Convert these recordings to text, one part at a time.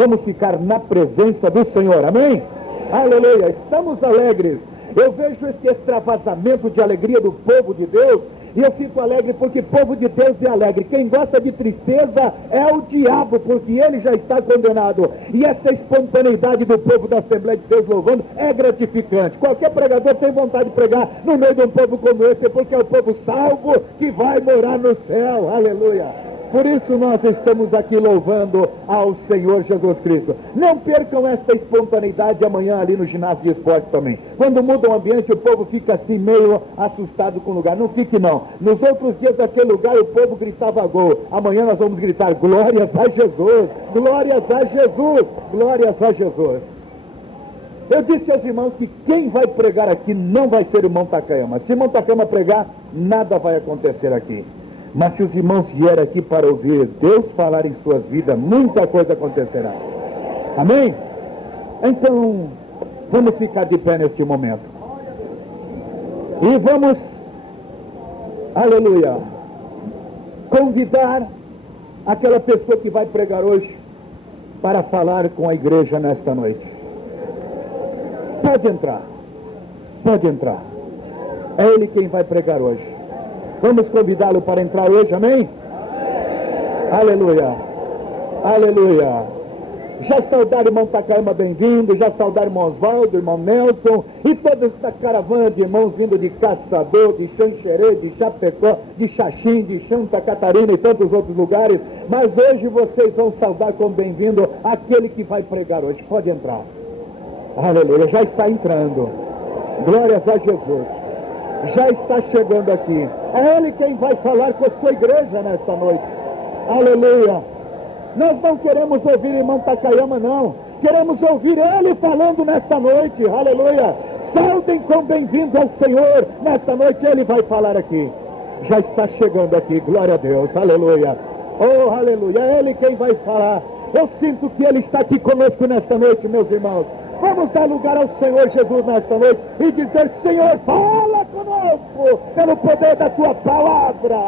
Vamos ficar na presença do Senhor, amém? Aleluia, estamos alegres. Eu vejo esse extravasamento de alegria do povo de Deus, e eu fico alegre porque povo de Deus é alegre. Quem gosta de tristeza é o diabo, porque ele já está condenado. E essa espontaneidade do povo da Assembleia de Deus louvando é gratificante. Qualquer pregador tem vontade de pregar no meio de um povo como esse, porque é o povo salvo que vai morar no céu, aleluia. Por isso nós estamos aqui louvando ao Senhor Jesus Cristo. Não percam esta espontaneidade amanhã ali no ginásio de esporte também. Quando muda o ambiente, o povo fica assim meio assustado com o lugar. Não fique não. Nos outros dias daquele lugar o povo gritava gol. Amanhã nós vamos gritar glórias a Jesus, glórias a Jesus, glórias a Jesus. Eu disse aos irmãos que quem vai pregar aqui não vai ser o irmão Takayama. Se o irmão Takayama pregar, nada vai acontecer aqui. Mas se os irmãos vierem aqui para ouvir Deus falar em suas vidas, muita coisa acontecerá. Amém? Então, vamos ficar de pé neste momento. E vamos, aleluia, convidar aquela pessoa que vai pregar hoje para falar com a igreja nesta noite. Pode entrar. Pode entrar. É ele quem vai pregar hoje. Vamos convidá-lo para entrar hoje, amém? Aleluia, aleluia. Já saudaram o irmão Takayama, bem-vindo. Já saudaram o irmão Oswaldo, o irmão Nelson e toda essa caravana de irmãos vindo de Caçador, de Xanxerê, de Chapecó, de Xaxim, de Santa Catarina e tantos outros lugares. Mas hoje vocês vão saudar como bem-vindo aquele que vai pregar hoje. Pode entrar. Aleluia, já está entrando. Glórias a Jesus. Já está chegando aqui. É ele quem vai falar com a sua igreja nesta noite. Aleluia. Nós não queremos ouvir irmão Takayama, não. Queremos ouvir ele falando nesta noite. Aleluia. Saudem com bem-vindo ao Senhor. Nesta noite ele vai falar aqui. Já está chegando aqui. Glória a Deus. Aleluia. Oh, aleluia. É ele quem vai falar. Eu sinto que ele está aqui conosco nesta noite, meus irmãos. Vamos dar lugar ao Senhor Jesus nesta noite e dizer: Senhor, fala conosco pelo poder da tua palavra.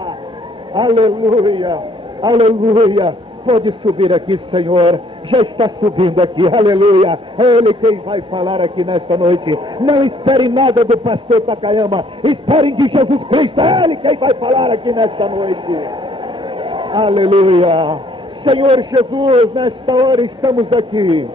Aleluia, aleluia. Pode subir aqui, Senhor. Já está subindo aqui, aleluia. É ele quem vai falar aqui nesta noite. Não esperem nada do pastor Takayama, esperem de Jesus Cristo. É ele quem vai falar aqui nesta noite. Aleluia. Senhor Jesus, nesta hora estamos aqui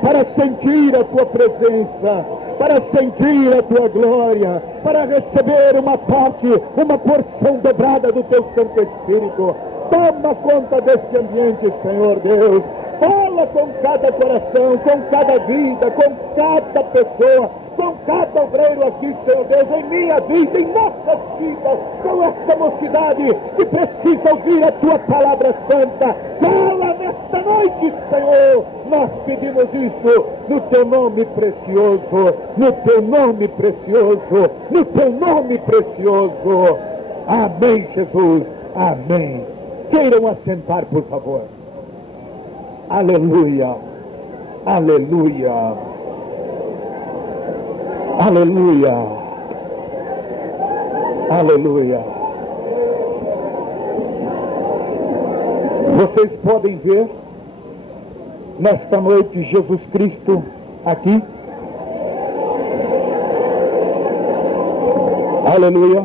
para sentir a tua presença, para sentir a tua glória, para receber uma parte, uma porção dobrada do teu Santo Espírito. Toma conta deste ambiente, Senhor Deus. Fala com cada coração, com cada vida, com cada pessoa, com cada obreiro aqui, Senhor Deus, em minha vida, em nossas vidas, com esta mocidade que precisa ouvir a tua palavra santa. Fala nesta noite, Senhor. Nós pedimos isso no teu nome precioso, no teu nome precioso, no teu nome precioso. Amém, Jesus. Amém. Queiram assentar, por favor. Aleluia. Aleluia. Aleluia. Aleluia. Vocês podem ver nesta noite Jesus Cristo aqui. Aleluia.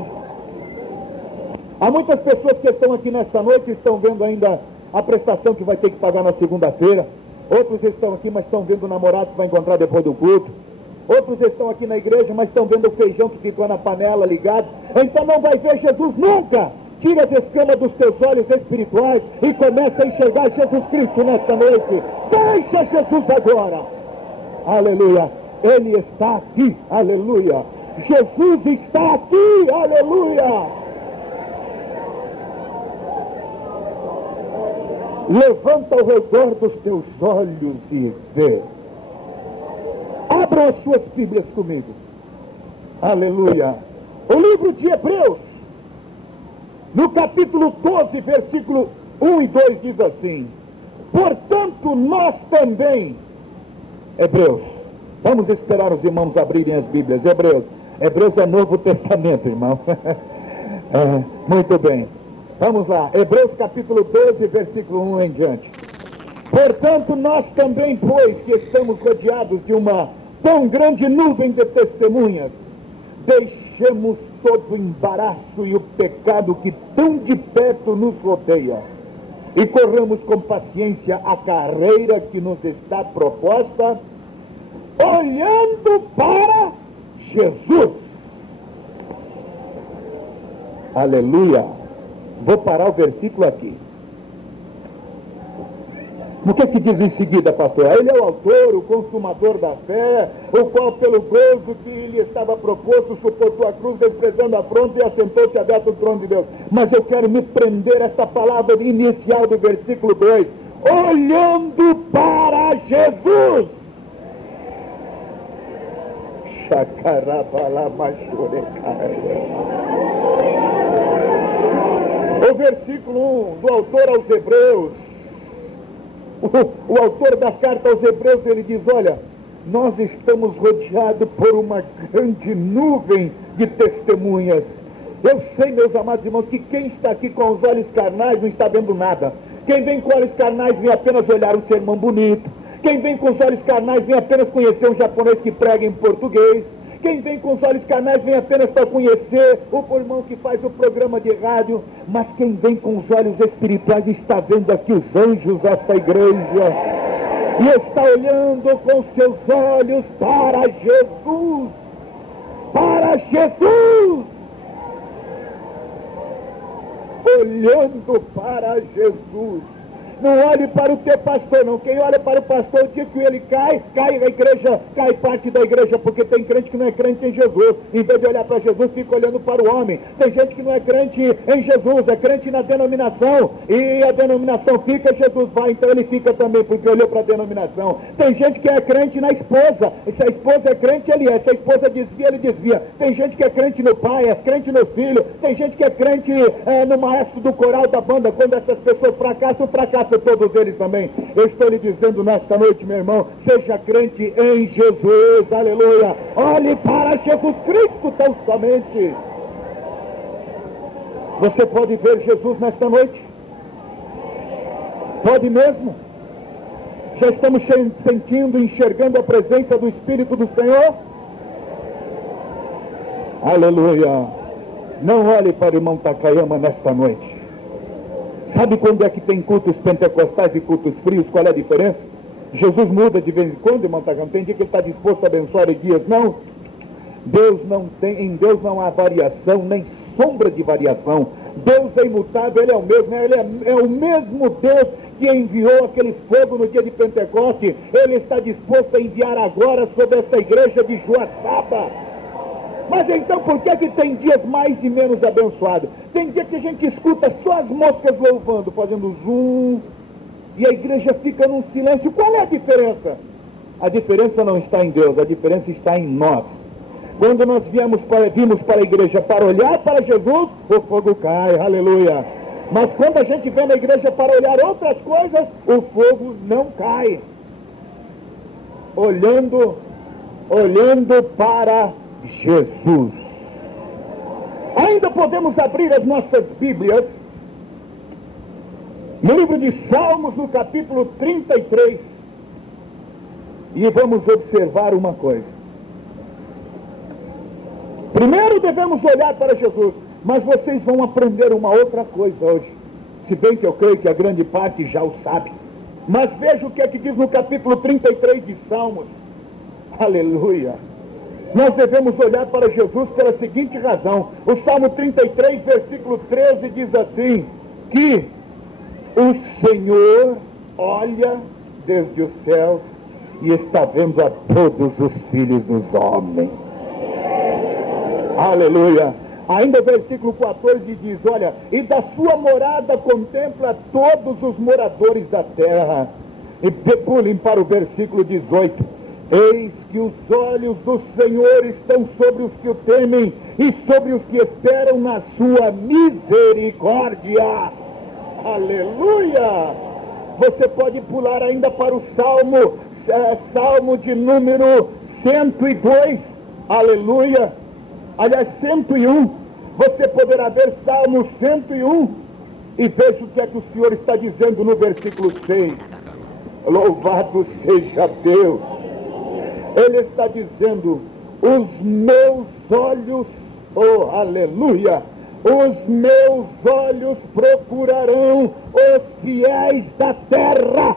Há muitas pessoas que estão aqui nesta noite e estão vendo ainda a prestação que vai ter que pagar na segunda-feira. Outros estão aqui, mas estão vendo o namorado que vai encontrar depois do culto. Outros estão aqui na igreja, mas estão vendo o feijão que ficou na panela ligado. Então não vai ver Jesus nunca. Tira as escamas dos teus olhos espirituais e começa a enxergar Jesus Cristo nesta noite. Deixa Jesus agora. Aleluia. Ele está aqui. Aleluia. Jesus está aqui. Aleluia. Levanta ao redor dos teus olhos e vê. Abram as suas Bíblias comigo. Aleluia. O livro de Hebreus, no capítulo 12, versículo 1 e 2, diz assim: portanto, nós também, Hebreus, vamos esperar os irmãos abrirem as Bíblias. Hebreus é Novo Testamento, irmão. Muito bem. Vamos lá, Hebreus capítulo 12, versículo 1 em diante. Portanto, nós também, pois, que estamos rodeados de uma tão grande nuvem de testemunhas, deixemos todo o embaraço e o pecado que tão de perto nos rodeia, e corramos com paciência a carreira que nos está proposta, olhando para Jesus. Aleluia! Vou parar o versículo aqui. O que é que diz em seguida, pastor? Ele é o autor, o consumador da fé, o qual pelo gozo que lhe estava proposto suportou a cruz, desprezando a afronta e assentou-se aberto ao trono de Deus. Mas eu quero me prender essa palavra inicial do versículo 2. Olhando para Jesus. O versículo 1 do autor aos Hebreus, o autor da carta aos Hebreus, ele diz, olha, nós estamos rodeados por uma grande nuvem de testemunhas. Eu sei, meus amados irmãos, que quem está aqui com os olhos carnais não está vendo nada. Quem vem com olhos carnais vem apenas olhar um sermão bonito. Quem vem com os olhos carnais vem apenas conhecer um japonês que prega em português. Quem vem com os olhos carnais vem apenas para conhecer o irmão que faz o programa de rádio. Mas quem vem com os olhos espirituais está vendo aqui os anjos desta igreja. E está olhando com seus olhos para Jesus. Para Jesus. Olhando para Jesus. Não olhe para o teu pastor, não. Quem olha para o pastor, o dia que ele cai a igreja, cai parte da igreja, porque tem crente que não é crente em Jesus. Em vez de olhar para Jesus, fica olhando para o homem. Tem gente que não é crente em Jesus, é crente na denominação, e a denominação fica, Jesus vai, então ele fica também, porque olhou para a denominação. Tem gente que é crente na esposa, se a esposa é crente, ele é. Se a esposa desvia, ele desvia. Tem gente que é crente no pai, é crente no filho. Tem gente que é crente no maestro do coral da banda. Quando essas pessoas fracassam, todos eles também. Eu estou lhe dizendo nesta noite, meu irmão, seja crente em Jesus, aleluia. Olhe para Jesus Cristo tão somente. Você pode ver Jesus nesta noite? Pode mesmo? Já estamos sentindo, enxergando a presença do Espírito do Senhor? Aleluia. Não olhe para o irmão Takayama nesta noite. Sabe quando é que tem cultos pentecostais e cultos frios? Qual é a diferença? Jesus muda de vez em quando, irmão Takayama. Tem dia que ele está disposto a abençoar e dias não. Em Deus não há variação, nem sombra de variação. Deus é imutável, Ele é o mesmo. Ele é o mesmo Deus que enviou aquele fogo no dia de Pentecoste. Ele está disposto a enviar agora sobre essa igreja de Joaçaba. Mas então por que tem dias mais e menos abençoados? Tem dia que a gente escuta só as moscas louvando, fazendo zoom, e a igreja fica num silêncio. Qual é a diferença? A diferença não está em Deus, a diferença está em nós. Quando nós vimos para a igreja para olhar para Jesus, o fogo cai, aleluia. Mas quando a gente vem na igreja para olhar outras coisas, o fogo não cai. Olhando para Jesus. Ainda podemos abrir as nossas Bíblias no livro de Salmos, no capítulo 33, e vamos observar uma coisa. Primeiro devemos olhar para Jesus, mas vocês vão aprender uma outra coisa hoje, se bem que eu creio que a grande parte já o sabe. Mas veja o que é que diz no capítulo 33 de Salmos. Aleluia. Nós devemos olhar para Jesus pela seguinte razão. O Salmo 33, versículo 13 diz assim, que o Senhor olha desde os céus e está vendo a todos os filhos dos homens. Aleluia. Ainda o versículo 14 diz, olha, e da sua morada contempla todos os moradores da terra. E pulem para o versículo 18. Eis que os olhos do Senhor estão sobre os que o temem e sobre os que esperam na sua misericórdia. Aleluia! Você pode pular ainda para o Salmo de número 102. Aleluia! Aliás, 101. Você poderá ver Salmo 101 e veja o que é que o Senhor está dizendo no versículo 6. Louvado seja Deus. Ele está dizendo: os meus olhos, oh aleluia, os meus olhos procurarão os fiéis da terra,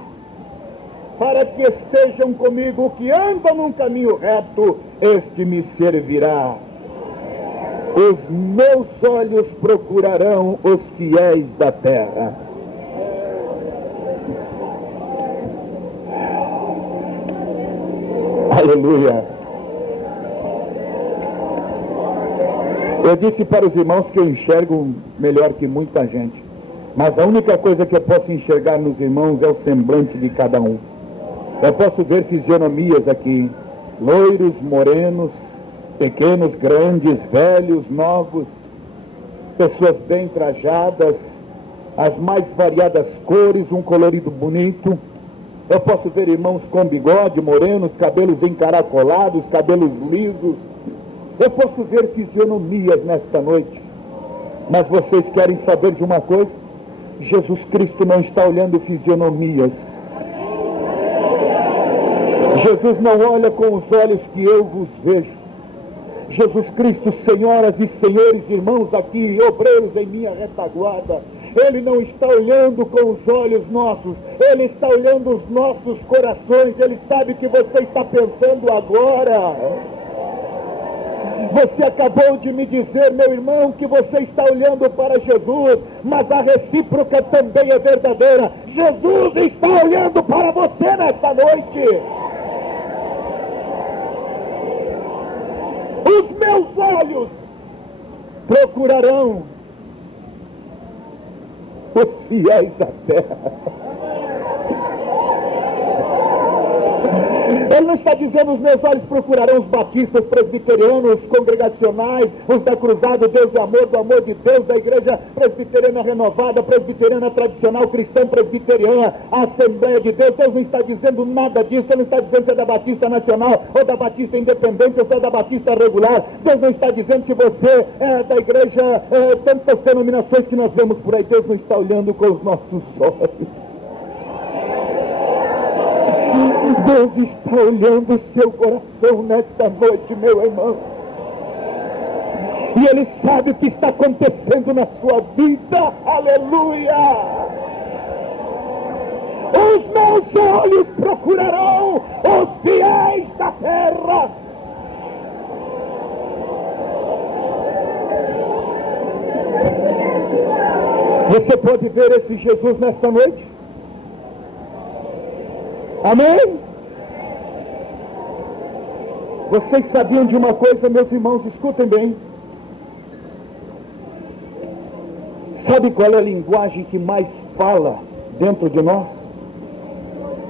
para que estejam comigo. O que anda num caminho reto, este me servirá. Os meus olhos procurarão os fiéis da terra. Aleluia. Eu disse para os irmãos que eu enxergo melhor que muita gente, mas a única coisa que eu posso enxergar nos irmãos é o semblante de cada um. Eu posso ver fisionomias aqui, loiros, morenos, pequenos, grandes, velhos, novos, pessoas bem trajadas, as mais variadas cores, um colorido bonito. Eu posso ver irmãos com bigode, morenos, cabelos encaracolados, cabelos lisos. Eu posso ver fisionomias nesta noite. Mas vocês querem saber de uma coisa? Jesus Cristo não está olhando fisionomias. Jesus não olha com os olhos que eu vos vejo. Jesus Cristo, senhoras e senhores, irmãos aqui, obreiros em minha retaguarda, Ele não está olhando com os olhos nossos, Ele está olhando os nossos corações. Ele sabe que você está pensando agora. Você acabou de me dizer, meu irmão, que você está olhando para Jesus, mas a recíproca também é verdadeira. Jesus está olhando para você nesta noite. Os meus olhos procurarão os fiéis da terra. Ele não está dizendo: os meus olhos procurarão os batistas, presbiterianos, congregacionais, os da Cruzada, Deus e Amor, do amor de Deus, da igreja presbiteriana renovada, presbiteriana tradicional, cristã presbiteriana, a Assembleia de Deus. Deus não está dizendo nada disso. Ele não está dizendo se é da Batista Nacional, ou da Batista Independente, ou se é da Batista Regular. Deus não está dizendo se você é da igreja, tantas denominações que nós vemos por aí. Deus não está olhando com os nossos olhos. Deus está olhando o seu coração nesta noite, meu irmão. E Ele sabe o que está acontecendo na sua vida. Aleluia! Os meus olhos procurarão os fiéis da terra. Você pode ver esse Jesus nesta noite? Amém? Vocês sabiam de uma coisa, meus irmãos? Escutem bem. Sabe qual é a linguagem que mais fala dentro de nós?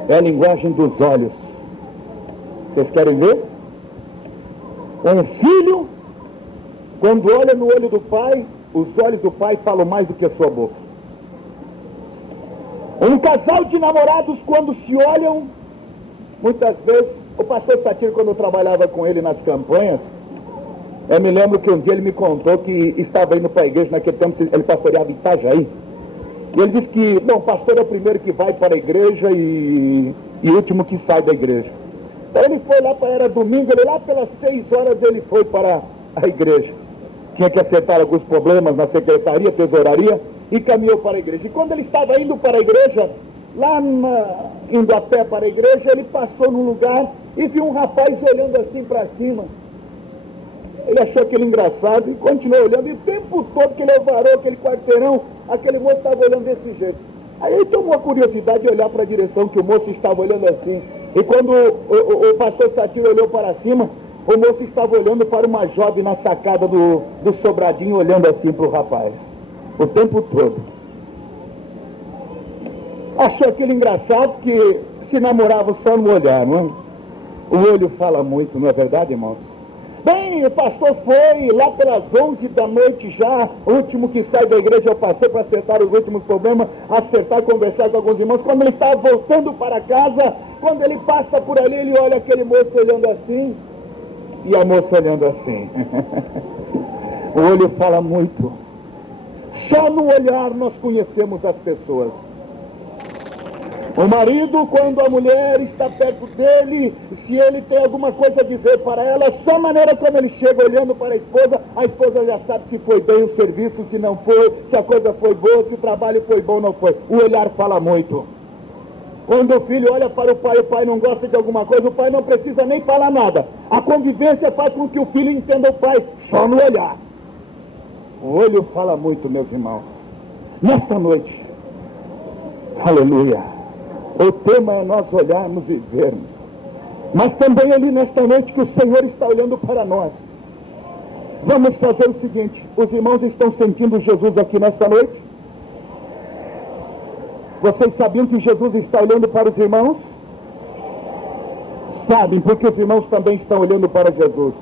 É a linguagem dos olhos. Vocês querem ver? Um filho, quando olha no olho do pai, os olhos do pai falam mais do que a sua boca. Um casal de namorados, quando se olham, muitas vezes, o pastor Satiro, quando eu trabalhava com ele nas campanhas, eu me lembro que um dia ele me contou que estava indo para a igreja, naquele tempo ele pastoreava Itajaí, e ele disse que, não, o pastor é o primeiro que vai para a igreja e o último que sai da igreja. Então ele foi lá, era domingo, ele lá pelas 6 horas ele foi para a igreja. Tinha que acertar alguns problemas na secretaria, tesouraria, e caminhou para a igreja. E quando ele estava indo para a igreja, indo a pé para a igreja, ele passou num lugar e viu um rapaz olhando assim para cima. Ele achou aquele engraçado e continuou olhando, e o tempo todo que ele varou aquele quarteirão, aquele moço estava olhando desse jeito. Aí ele tomou a curiosidade de olhar para a direção que o moço estava olhando assim. E quando o pastor Satiro olhou para cima, o moço estava olhando para uma jovem na sacada do sobradinho, olhando assim para o rapaz o tempo todo. Achou aquele engraçado que se namorava só no olhar, não é? O olho fala muito, não é verdade, irmãos? Bem, o pastor foi lá pelas 11 da noite já, o último que sai da igreja, eu passei para acertar os últimos problemas, conversar com alguns irmãos. Quando ele estava voltando para casa, quando ele passa por ali, ele olha aquele moço olhando assim, e a moça olhando assim. O olho fala muito. Só no olhar nós conhecemos as pessoas. O marido, quando a mulher está perto dele, se ele tem alguma coisa a dizer para ela, só a maneira como ele chega olhando para a esposa já sabe se foi bem o serviço, se não foi, se a coisa foi boa, se o trabalho foi bom ou não foi. O olhar fala muito. Quando o filho olha para o pai não gosta de alguma coisa, o pai não precisa nem falar nada. A convivência faz com que o filho entenda o pai só no olhar. O olho fala muito, meus irmãos. Nesta noite, aleluia, o tema é nós olharmos e vermos. Mas também ali nesta noite que o Senhor está olhando para nós. Vamos fazer o seguinte, os irmãos estão sentindo Jesus aqui nesta noite? Vocês sabiam que Jesus está olhando para os irmãos? Sabem, porque os irmãos também estão olhando para Jesus.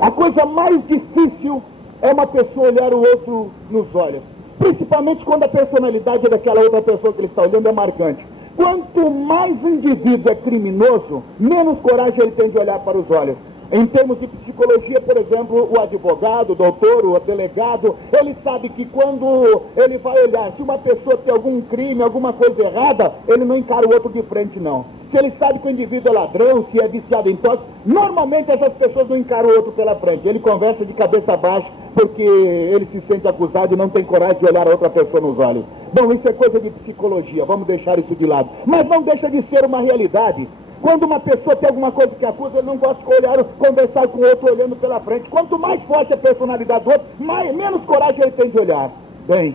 A coisa mais difícil é uma pessoa olhar o outro nos olhos. Principalmente quando a personalidade daquela outra pessoa que ele está olhando é marcante. Quanto mais o indivíduo é criminoso, menos coragem ele tem de olhar para os olhos. Em termos de psicologia, por exemplo, o advogado, o doutor, o delegado, ele sabe que quando ele vai olhar, se uma pessoa tem algum crime, alguma coisa errada, ele não encara o outro de frente, não. Se ele sabe que o indivíduo é ladrão, se é viciado em tosse, normalmente essas pessoas não encaram o outro pela frente. Ele conversa de cabeça baixa porque ele se sente acusado e não tem coragem de olhar a outra pessoa nos olhos. Bom, isso é coisa de psicologia, vamos deixar isso de lado. Mas não deixa de ser uma realidade. Quando uma pessoa tem alguma coisa que acusa, ele não gosta de conversar com o outro olhando pela frente. Quanto mais forte a personalidade do outro, menos coragem ele tem de olhar. Bem,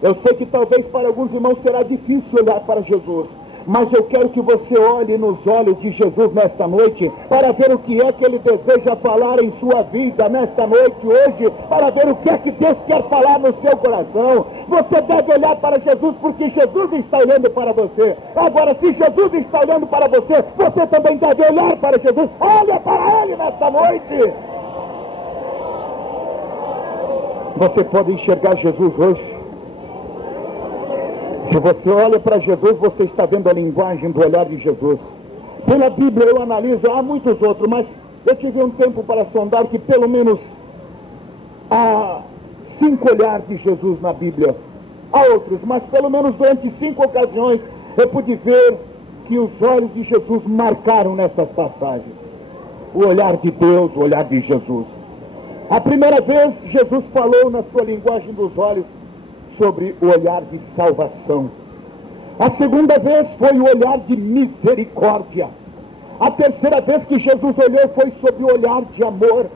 eu sei que talvez para alguns irmãos será difícil olhar para Jesus. Mas eu quero que você olhe nos olhos de Jesus nesta noite, para ver o que é que ele deseja falar em sua vida nesta noite hoje, para ver o que é que Deus quer falar no seu coração. Você deve olhar para Jesus, porque Jesus está olhando para você. Agora, se Jesus está olhando para você, você também deve olhar para Jesus. Olha para ele nesta noite. Você pode enxergar Jesus hoje. Se você olha para Jesus, você está vendo a linguagem do olhar de Jesus. Pela Bíblia eu analiso, há muitos outros, mas eu tive um tempo para sondar que pelo menos há 5 olhares de Jesus na Bíblia. Há outros, mas pelo menos durante 5 ocasiões eu pude ver que os olhos de Jesus marcaram nessas passagens. O olhar de Deus, o olhar de Jesus. A primeira vez, Jesus falou na sua linguagem dos olhos sobre o olhar de salvação. A segunda vez foi o olhar de misericórdia. A terceira vez que Jesus olhou foi sobre o olhar de amor.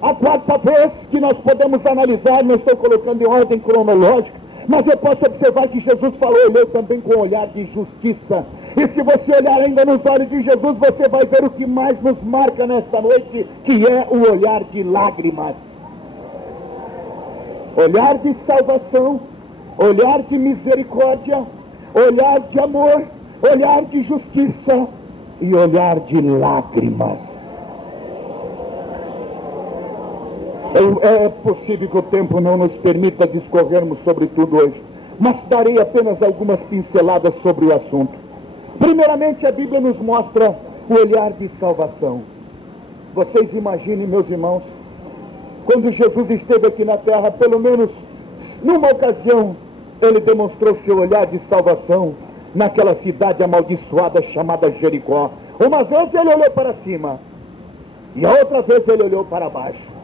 A quarta vez que nós podemos analisar, não estou colocando em ordem cronológica, mas eu posso observar que Jesus olhou também com o olhar de justiça. E se você olhar ainda nos olhos de Jesus, você vai ver o que mais nos marca nesta noite, que é o olhar de lágrimas. Olhar de salvação, olhar de misericórdia, olhar de amor, olhar de justiça e olhar de lágrimas. É possível que o tempo não nos permita discorrermos sobre tudo hoje, mas darei apenas algumas pinceladas sobre o assunto. Primeiramente, a Bíblia nos mostra o olhar de salvação. Vocês imaginem, meus irmãos, quando Jesus esteve aqui na terra, pelo menos numa ocasião, ele demonstrou seu olhar de salvação naquela cidade amaldiçoada chamada Jericó. Uma vez ele olhou para cima e a outra vez ele olhou para baixo.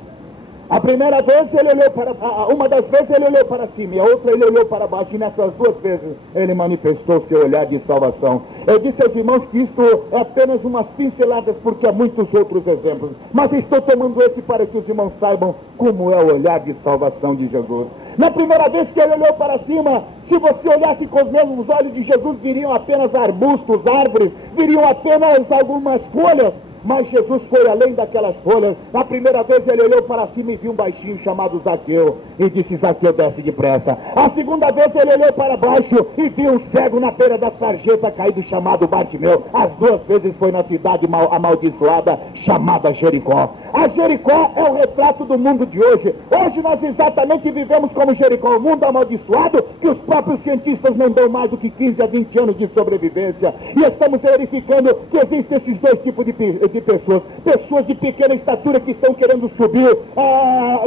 A primeira vez ele olhou para... Uma das vezes ele olhou para cima e a outra ele olhou para baixo. E nessas 2 vezes ele manifestou seu olhar de salvação. Eu disse aos irmãos que isto é apenas umas pinceladas, porque há muitos outros exemplos. Mas estou tomando esse para que os irmãos saibam como é o olhar de salvação de Jesus. Na primeira vez que ele olhou para cima, se você olhasse com os mesmos olhos de Jesus, viriam apenas arbustos, árvores, viriam apenas algumas folhas. Mas Jesus foi além daquelas folhas. Na primeira vez ele olhou para cima e viu um baixinho chamado Zaqueu e disse: Zaqueu, desce depressa. A segunda vez ele olhou para baixo e viu um cego na beira da sarjeta caído chamado Bartimeu. As 2 vezes foi na cidade amaldiçoada chamada Jericó. A Jericó é o retrato do mundo de hoje. Hoje nós exatamente vivemos como Jericó, um mundo amaldiçoado que os próprios cientistas não dão mais do que 15 a 20 anos de sobrevivência. E estamos verificando que existem esses 2 tipos de de pessoas de pequena estatura que estão querendo subir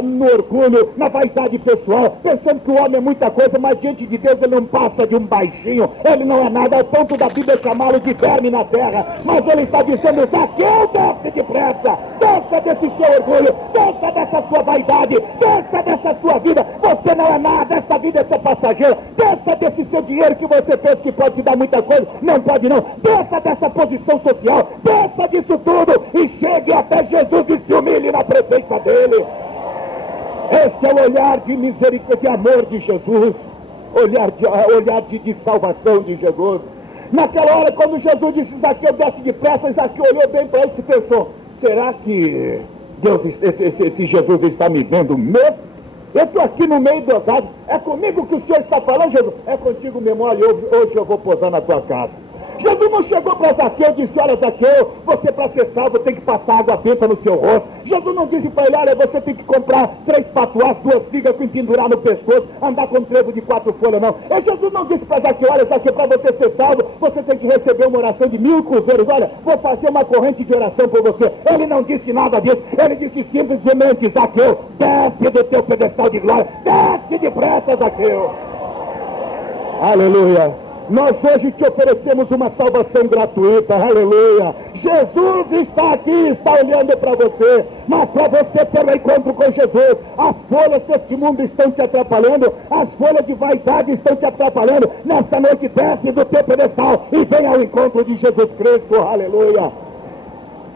no orgulho, na vaidade pessoal, pensando que o homem é muita coisa, mas diante de Deus ele não passa de um baixinho, ele não é nada, ao ponto da Bíblia chamá-lo de verme na terra, mas ele está dizendo: Zaqueu, desce depressa, desça desse seu orgulho, desça dessa sua vaidade, desça dessa sua vida, você não é nada, essa vida é só passageira, desça desse seu dinheiro que você pensa que pode te dar muita coisa, não pode não, desça dessa posição social, desça disso tudo e chegue até Jesus e se humilhe na presença dele. Esse é o olhar de misericórdia, de amor de Jesus, olhar de salvação de Jesus. Naquela hora, quando Jesus disse: Zaqueu, desce depressa, Zaqueu olhou bem para ele e pensou: será que Deus, esse Jesus está me vendo mesmo? Eu estou aqui no meio do gado, é comigo que o Senhor está falando, Jesus? É contigo mesmo, olha, hoje eu vou posar na tua casa. Jesus não chegou para Zaqueu e disse: olha, Zaqueu, você para ser salvo tem que passar água benta no seu rosto. Jesus não disse para ele: olha, você tem que comprar 3 patuás, 2 figas e pendurar no pescoço, andar com um trevo de 4 folhas, não. E Jesus não disse para Zaqueu: olha, Zaqueu, para você ser salvo, você tem que receber uma oração de 1000 cruzeiros, olha, vou fazer uma corrente de oração por você. Ele não disse nada disso, ele disse simplesmente: Zaqueu, desce do teu pedestal de glória, desce depressa, Zaqueu. Aleluia. Nós hoje te oferecemos uma salvação gratuita, aleluia. Jesus está aqui, está olhando para você, mas para você ter um encontro com Jesus, as folhas deste mundo estão te atrapalhando, as folhas de vaidade estão te atrapalhando. Nesta noite, desce do teu pedestal e vem ao encontro de Jesus Cristo, aleluia.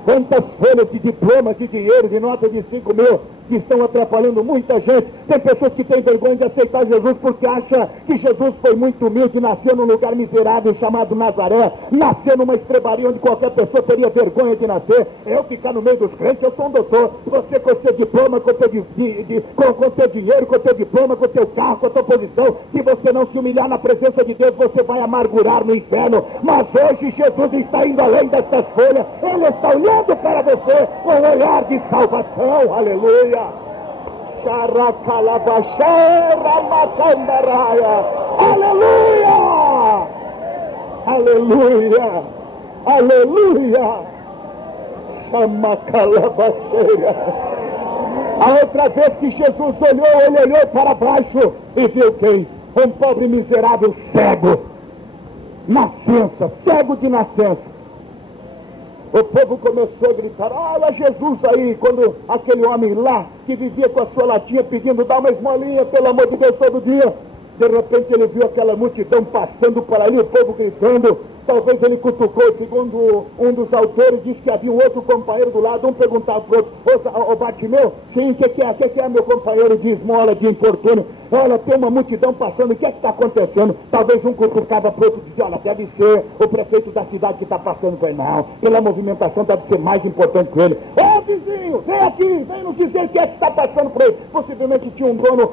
Quantas folhas de diplomas, de dinheiro, de nota de 5 mil que estão atrapalhando muita gente. Tem pessoas que têm vergonha de aceitar Jesus porque acham que Jesus foi muito humilde, nasceu num lugar miserável chamado Nazaré, nasceu numa estrebaria onde qualquer pessoa teria vergonha de nascer. Eu ficar no meio dos crentes, eu sou um doutor. Você com seu diploma, com seu dinheiro, com seu diploma, com seu carro, com a sua posição, se você não se humilhar na presença de Deus, você vai amargurar no inferno. Mas hoje Jesus está indo além dessas folhas, ele está olhando para você com um olhar de salvação, aleluia. Aleluia! Aleluia! Aleluia! Chamacalabaceira. A outra vez que Jesus olhou, ele olhou para baixo e viu quem? Um pobre miserável cego. Nascença, cego de nascença. O povo começou a gritar: olha Jesus aí, quando aquele homem lá, que vivia com a sua latinha pedindo: dá uma esmolinha, pelo amor de Deus, todo dia. De repente ele viu aquela multidão passando por ali, o povo gritando. Talvez ele cutucou, segundo um dos autores, disse que havia um outro companheiro do lado. Um perguntava para o outro: ô Bartimeu, sim, o que é meu companheiro de esmola, de infortúnio? Olha, tem uma multidão passando, o que é que está acontecendo? Talvez um cutucava para o outro e dizia: olha, deve ser o prefeito da cidade que está passando por aí. Não, pela movimentação deve ser mais importante que ele. Ô vizinho, vem aqui, vem nos dizer o que é que está passando por aí. Possivelmente tinha um dono,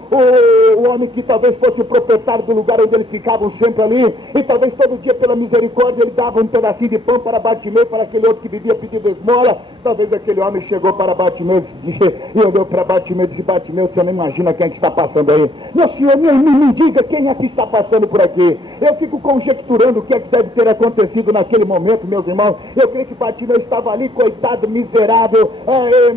o homem que talvez fosse o proprietário do lugar onde eles ficavam sempre ali, e talvez todo dia, pela misericórdia, ele dava um pedacinho de pão para Bartimeu, para aquele outro que vivia pedindo esmola. Talvez aquele homem chegou para Bartimeu e olhou para Bartimeu e disse: Bartimeu, você não imagina quem é que está passando aí? Meu senhor, me diga quem é que está passando por aqui. Eu fico conjecturando o que é que deve ter acontecido naquele momento, meus irmãos. Eu creio que Bartimeu estava ali, coitado, miserável,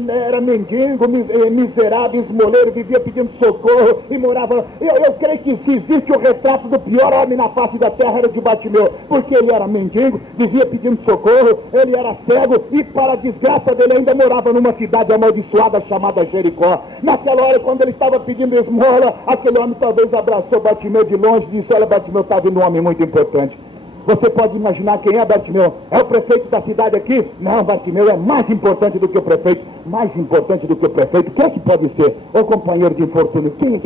era mendigo, miserável, esmoleiro, vivia pedindo socorro e morava... Eu creio que se existe o retrato do pior homem na face da terra, era de Bartimeu, porque ele era mendigo, vivia pedindo socorro, ele era cego e, para a desgraça dele, ainda morava numa cidade amaldiçoada chamada Jericó. Naquela hora, quando ele estava pedindo esmola, aquele homem talvez abraçou Bartimeu de longe e disse: olha, Bartimeu, está vindo um homem muito importante. Você pode imaginar quem é Bartimeu? É o prefeito da cidade aqui? Não, Bartimeu é mais importante do que o prefeito. Mais importante do que o prefeito. Quem é que pode ser? O companheiro de infortúnio. Quem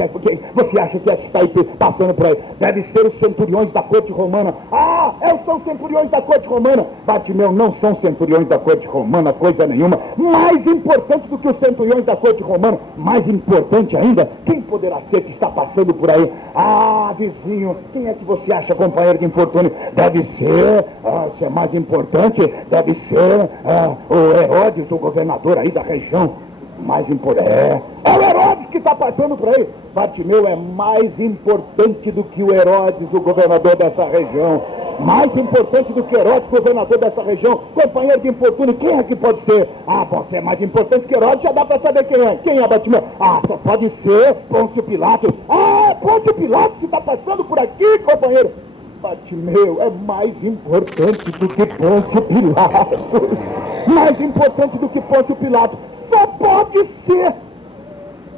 você acha que é que está aí passando por aí? Deve ser os centuriões da corte romana. Ah, são centuriões da corte romana. Bartimeu, não são centuriões da corte romana, coisa nenhuma. Mais importante do que os centuriões da corte romana, mais importante ainda, quem poderá ser que está passando por aí? Ah, vizinho, quem é que você acha, companheiro de infortúnio? Deve ser, se é mais importante, deve ser o Herodes, o governador aí da região. Mais importante. É o Herodes que está passando por aí. Bartimeu é mais importante do que o Herodes, o governador dessa região. Mais importante do que Herodes, governador dessa região, companheiro de infortúnio, quem é que pode ser? Ah, você é mais importante que Herodes, já dá para saber quem é. Quem é Bartimeu? Ah, só pode ser Pôncio Pilatos. Ah, Pôncio Pilatos que está passando por aqui, companheiro. Bartimeu é mais importante do que Pôncio Pilatos. Mais importante do que Pôncio Pilatos. Só pode ser.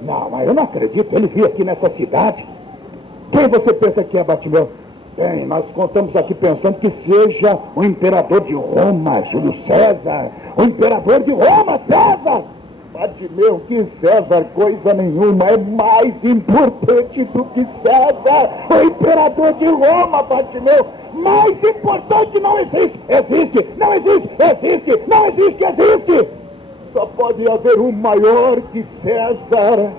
Não, mas eu não acredito, ele veio aqui nessa cidade. Quem você pensa que é Bartimeu? Bem, nós contamos aqui pensando que seja o imperador de Roma, Júlio César. O imperador de Roma, César! Bartimeu, que César, coisa nenhuma, é mais importante do que César. O imperador de Roma, Bartimeu, mais importante não existe. Existe, não existe, existe, não existe, existe. Só pode haver um maior que César.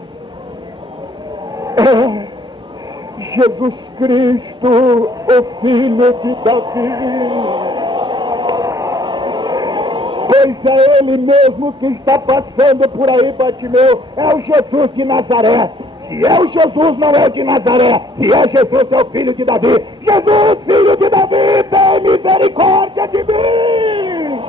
Jesus Cristo, o Filho de Davi. Pois é Ele mesmo que está passando por aí, Bartimeu. É o Jesus de Nazaré. Se é o Jesus, não é o de Nazaré. Se é Jesus, é o Filho de Davi. Jesus, Filho de Davi, tem misericórdia de mim.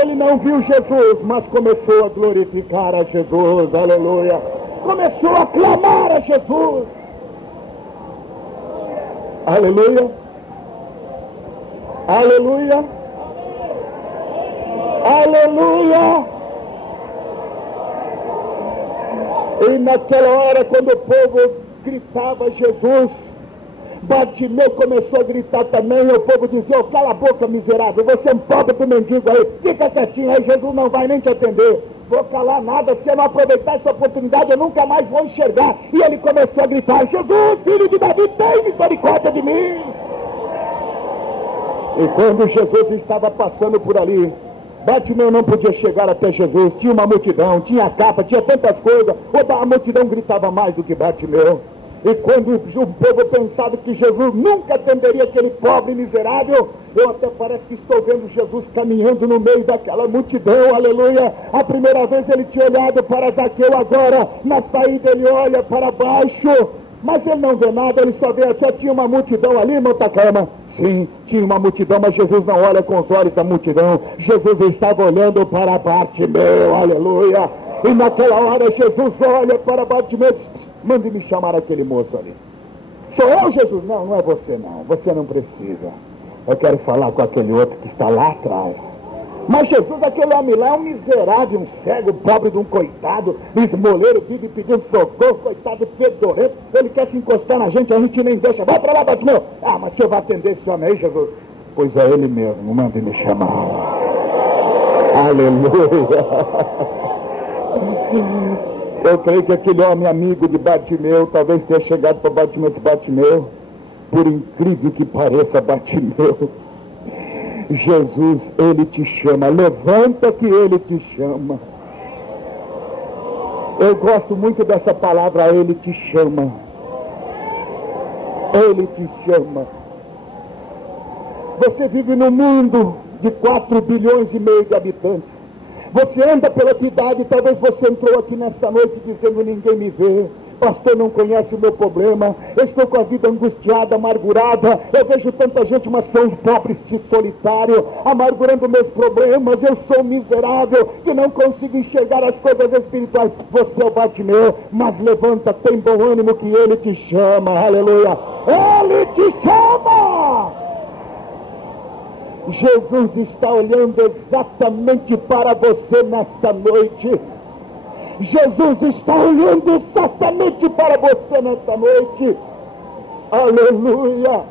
Ele não viu Jesus, mas começou a glorificar a Jesus. Aleluia. Começou a clamar a Jesus. Aleluia. Aleluia. Aleluia. E naquela hora, quando o povo gritava Jesus, Bartimeu começou a gritar também, e o povo dizia: oh, cala a boca, miserável, você é um pobre do mendigo aí, fica quietinho aí, Jesus não vai nem te atender. Vou calar nada, se eu não aproveitar essa oportunidade, eu nunca mais vou enxergar. E ele começou a gritar: Jesus, Filho de Davi, tem misericórdia de mim. E quando Jesus estava passando por ali, Bartimeu não podia chegar até Jesus. Tinha uma multidão, tinha capa, tinha tantas coisas. A multidão gritava mais do que Bartimeu. E quando o povo pensava que Jesus nunca atenderia aquele pobre miserável, eu até parece que estou vendo Jesus caminhando no meio daquela multidão, aleluia. A primeira vez ele tinha olhado para Zaqueu, agora na saída ele olha para baixo, mas ele não vê nada, ele só vê, só tinha uma multidão ali, Montacama. Sim, tinha uma multidão, mas Jesus não olha com os olhos da multidão. Jesus estava olhando para Bartimeu, aleluia. E naquela hora Jesus olha para Bartimeu e diz: mande-me chamar aquele moço ali. Sou eu, Jesus? Não, não é você não, você não precisa. Eu quero falar com aquele outro que está lá atrás. Mas Jesus, aquele homem lá é um miserável, um cego, pobre de um coitado, esmoleiro, vive pedindo socorro, coitado, fedorento. Ele quer se encostar na gente, a gente nem deixa. Vai para lá, Bartimeu. Ah, mas o senhor vai atender esse homem aí, Jesus? Pois é ele mesmo, mande-me chamar. Aleluia. Eu creio que aquele homem amigo de Bartimeu talvez tenha chegado para Bartimeu e disse: Bartimeu, por incrível que pareça, Bartimeu, Jesus, ele te chama, levanta que ele te chama. Eu gosto muito dessa palavra, ele te chama. Ele te chama. Você vive num mundo de 4 bilhões e meio de habitantes. Você anda pela cidade, talvez você entrou aqui nesta noite dizendo: ninguém me vê, pastor não conhece o meu problema, eu estou com a vida angustiada, amargurada, eu vejo tanta gente, mas sou um pobre solitário, amargurando meus problemas, eu sou miserável, que não consigo enxergar as coisas espirituais. Você é o Bartimeu, mas levanta, tem bom ânimo que ele te chama, aleluia, ele te chama. Jesus está olhando exatamente para você nesta noite. Jesus está olhando exatamente para você nesta noite. Aleluia.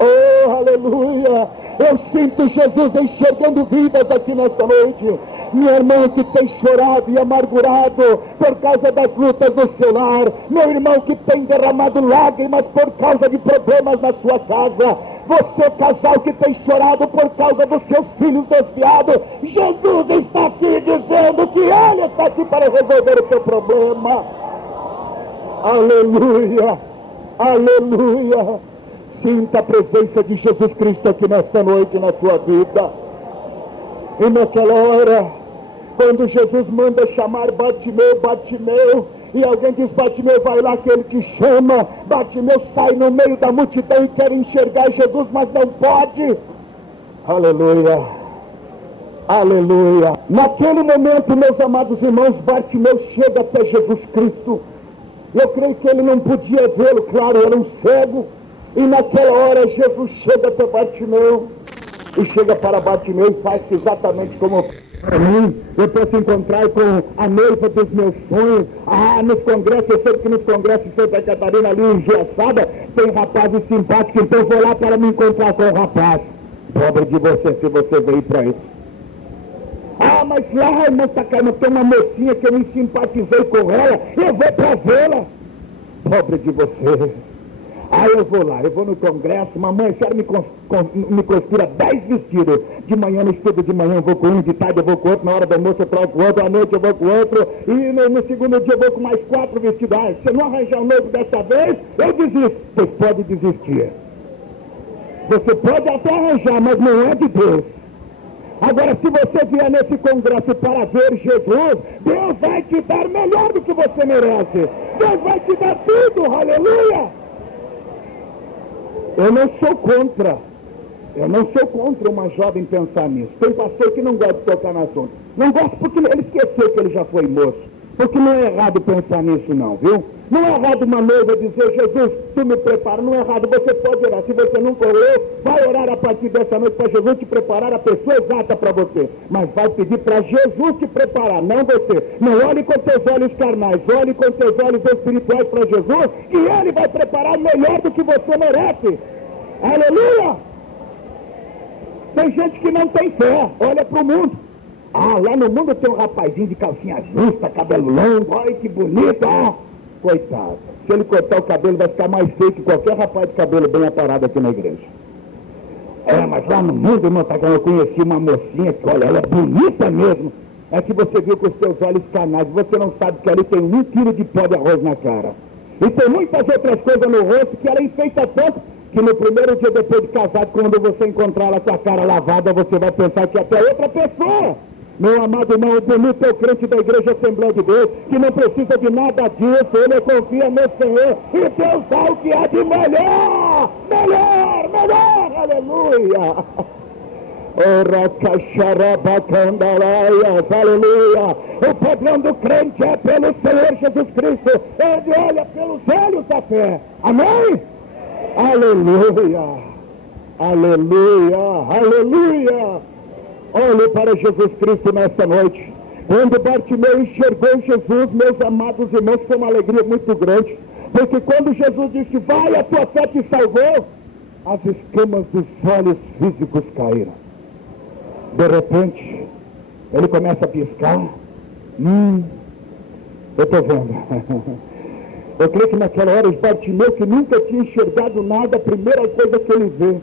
Oh, aleluia. Eu sinto Jesus enxergando vidas aqui nesta noite. Minha irmã que tem chorado e amargurado por causa das lutas do seu lar. Meu irmão que tem derramado lágrimas por causa de problemas na sua casa. Você, casal, que tem chorado por causa dos seus filhos desviados. Jesus está aqui dizendo que Ele está aqui para resolver o seu problema. Aleluia. Aleluia. Sinta a presença de Jesus Cristo aqui nesta noite na sua vida. E naquela hora, quando Jesus manda chamar Bartimeu, Bartimeu, E alguém diz: Bartimeu, vai lá que ele te chama. Bartimeu sai no meio da multidão e quer enxergar Jesus, mas não pode. Aleluia, aleluia. Naquele momento, meus amados irmãos, Bartimeu chega até Jesus Cristo. Eu creio que ele não podia vê-lo, claro, era um cego. E naquela hora Jesus chega até Bartimeu. E chega para Bartimeu e faz exatamente como para mim. Eu posso encontrar com a noiva dos meus sonhos. Nos congressos, eu sei que nos congressos de Santa Catarina, ali em Giaçada, tem rapazes simpáticos, então eu vou lá para me encontrar com o rapaz. Pobre de você, se você veio para isso. Mas lá, irmão Takayama, tem uma mocinha que eu me simpatizei com ela, eu vou para vê-la. Pobre de você. Eu vou lá, eu vou no congresso, mamãe, a senhora me costura 10 vestidos. De manhã no estudo, de manhã eu vou com um, de tarde eu vou com outro, na hora do almoço eu troco com outro, à noite eu vou com outro, e no segundo dia eu vou com mais 4 vestidos. Se não arranjar um noivo dessa vez, eu desisto. Você pode desistir. Você pode até arranjar, mas não é de Deus. Agora, se você vier nesse congresso para ver Jesus, Deus vai te dar melhor do que você merece. Deus vai te dar tudo, aleluia. Eu não sou contra uma jovem pensar nisso. Tem pastor que não gosta de tocar no assunto. Não gosta porque ele esqueceu que ele já foi moço. Porque não é errado pensar nisso não, viu? Não é errado uma noiva dizer: Jesus, tu me prepara. Não é errado, você pode orar. Se você nunca orou, vai orar a partir dessa noite para Jesus te preparar a pessoa exata para você. Mas vai pedir para Jesus te preparar, não você. Não olhe com teus olhos carnais, olhe com teus olhos espirituais para Jesus, e Ele vai preparar melhor do que você merece. Aleluia! Tem gente que não tem fé, olha para o mundo. Lá no mundo tem um rapazinho de calcinha justa, cabelo longo, olha que bonito, coitado. Se ele cortar o cabelo vai ficar mais feio que qualquer rapaz de cabelo bem aparado aqui na igreja. Mas lá no mundo, irmão, eu conheci uma mocinha que, olha, ela é bonita mesmo. É que você viu com os seus olhos carnais, você não sabe que ali tem 1 quilo de pó de arroz na cara. E tem muitas outras coisas no rosto que ela enfeita tanto, que no primeiro dia depois de casado, quando você encontrar ela com a cara lavada, você vai pensar que é até outra pessoa. Meu amado irmão, o bonito é o crente da Igreja Assembleia de Deus, que não precisa de nada disso, ele confia no Senhor, e Deus dá o que há de melhor, aleluia. Aleluia. O padrão do crente é pelo Senhor Jesus Cristo, ele olha pelos olhos da fé, amém? Aleluia, aleluia, aleluia. Olhe para Jesus Cristo nesta noite. Quando Bartimeu enxergou Jesus, meus amados irmãos, foi uma alegria muito grande. Porque quando Jesus disse: vai, a tua fé te salvou, as escamas dos olhos físicos caíram. De repente, ele começa a piscar. Eu estou vendo. Eu creio que naquela hora, Bartimeu, que nunca tinha enxergado nada, a primeira coisa que ele vê,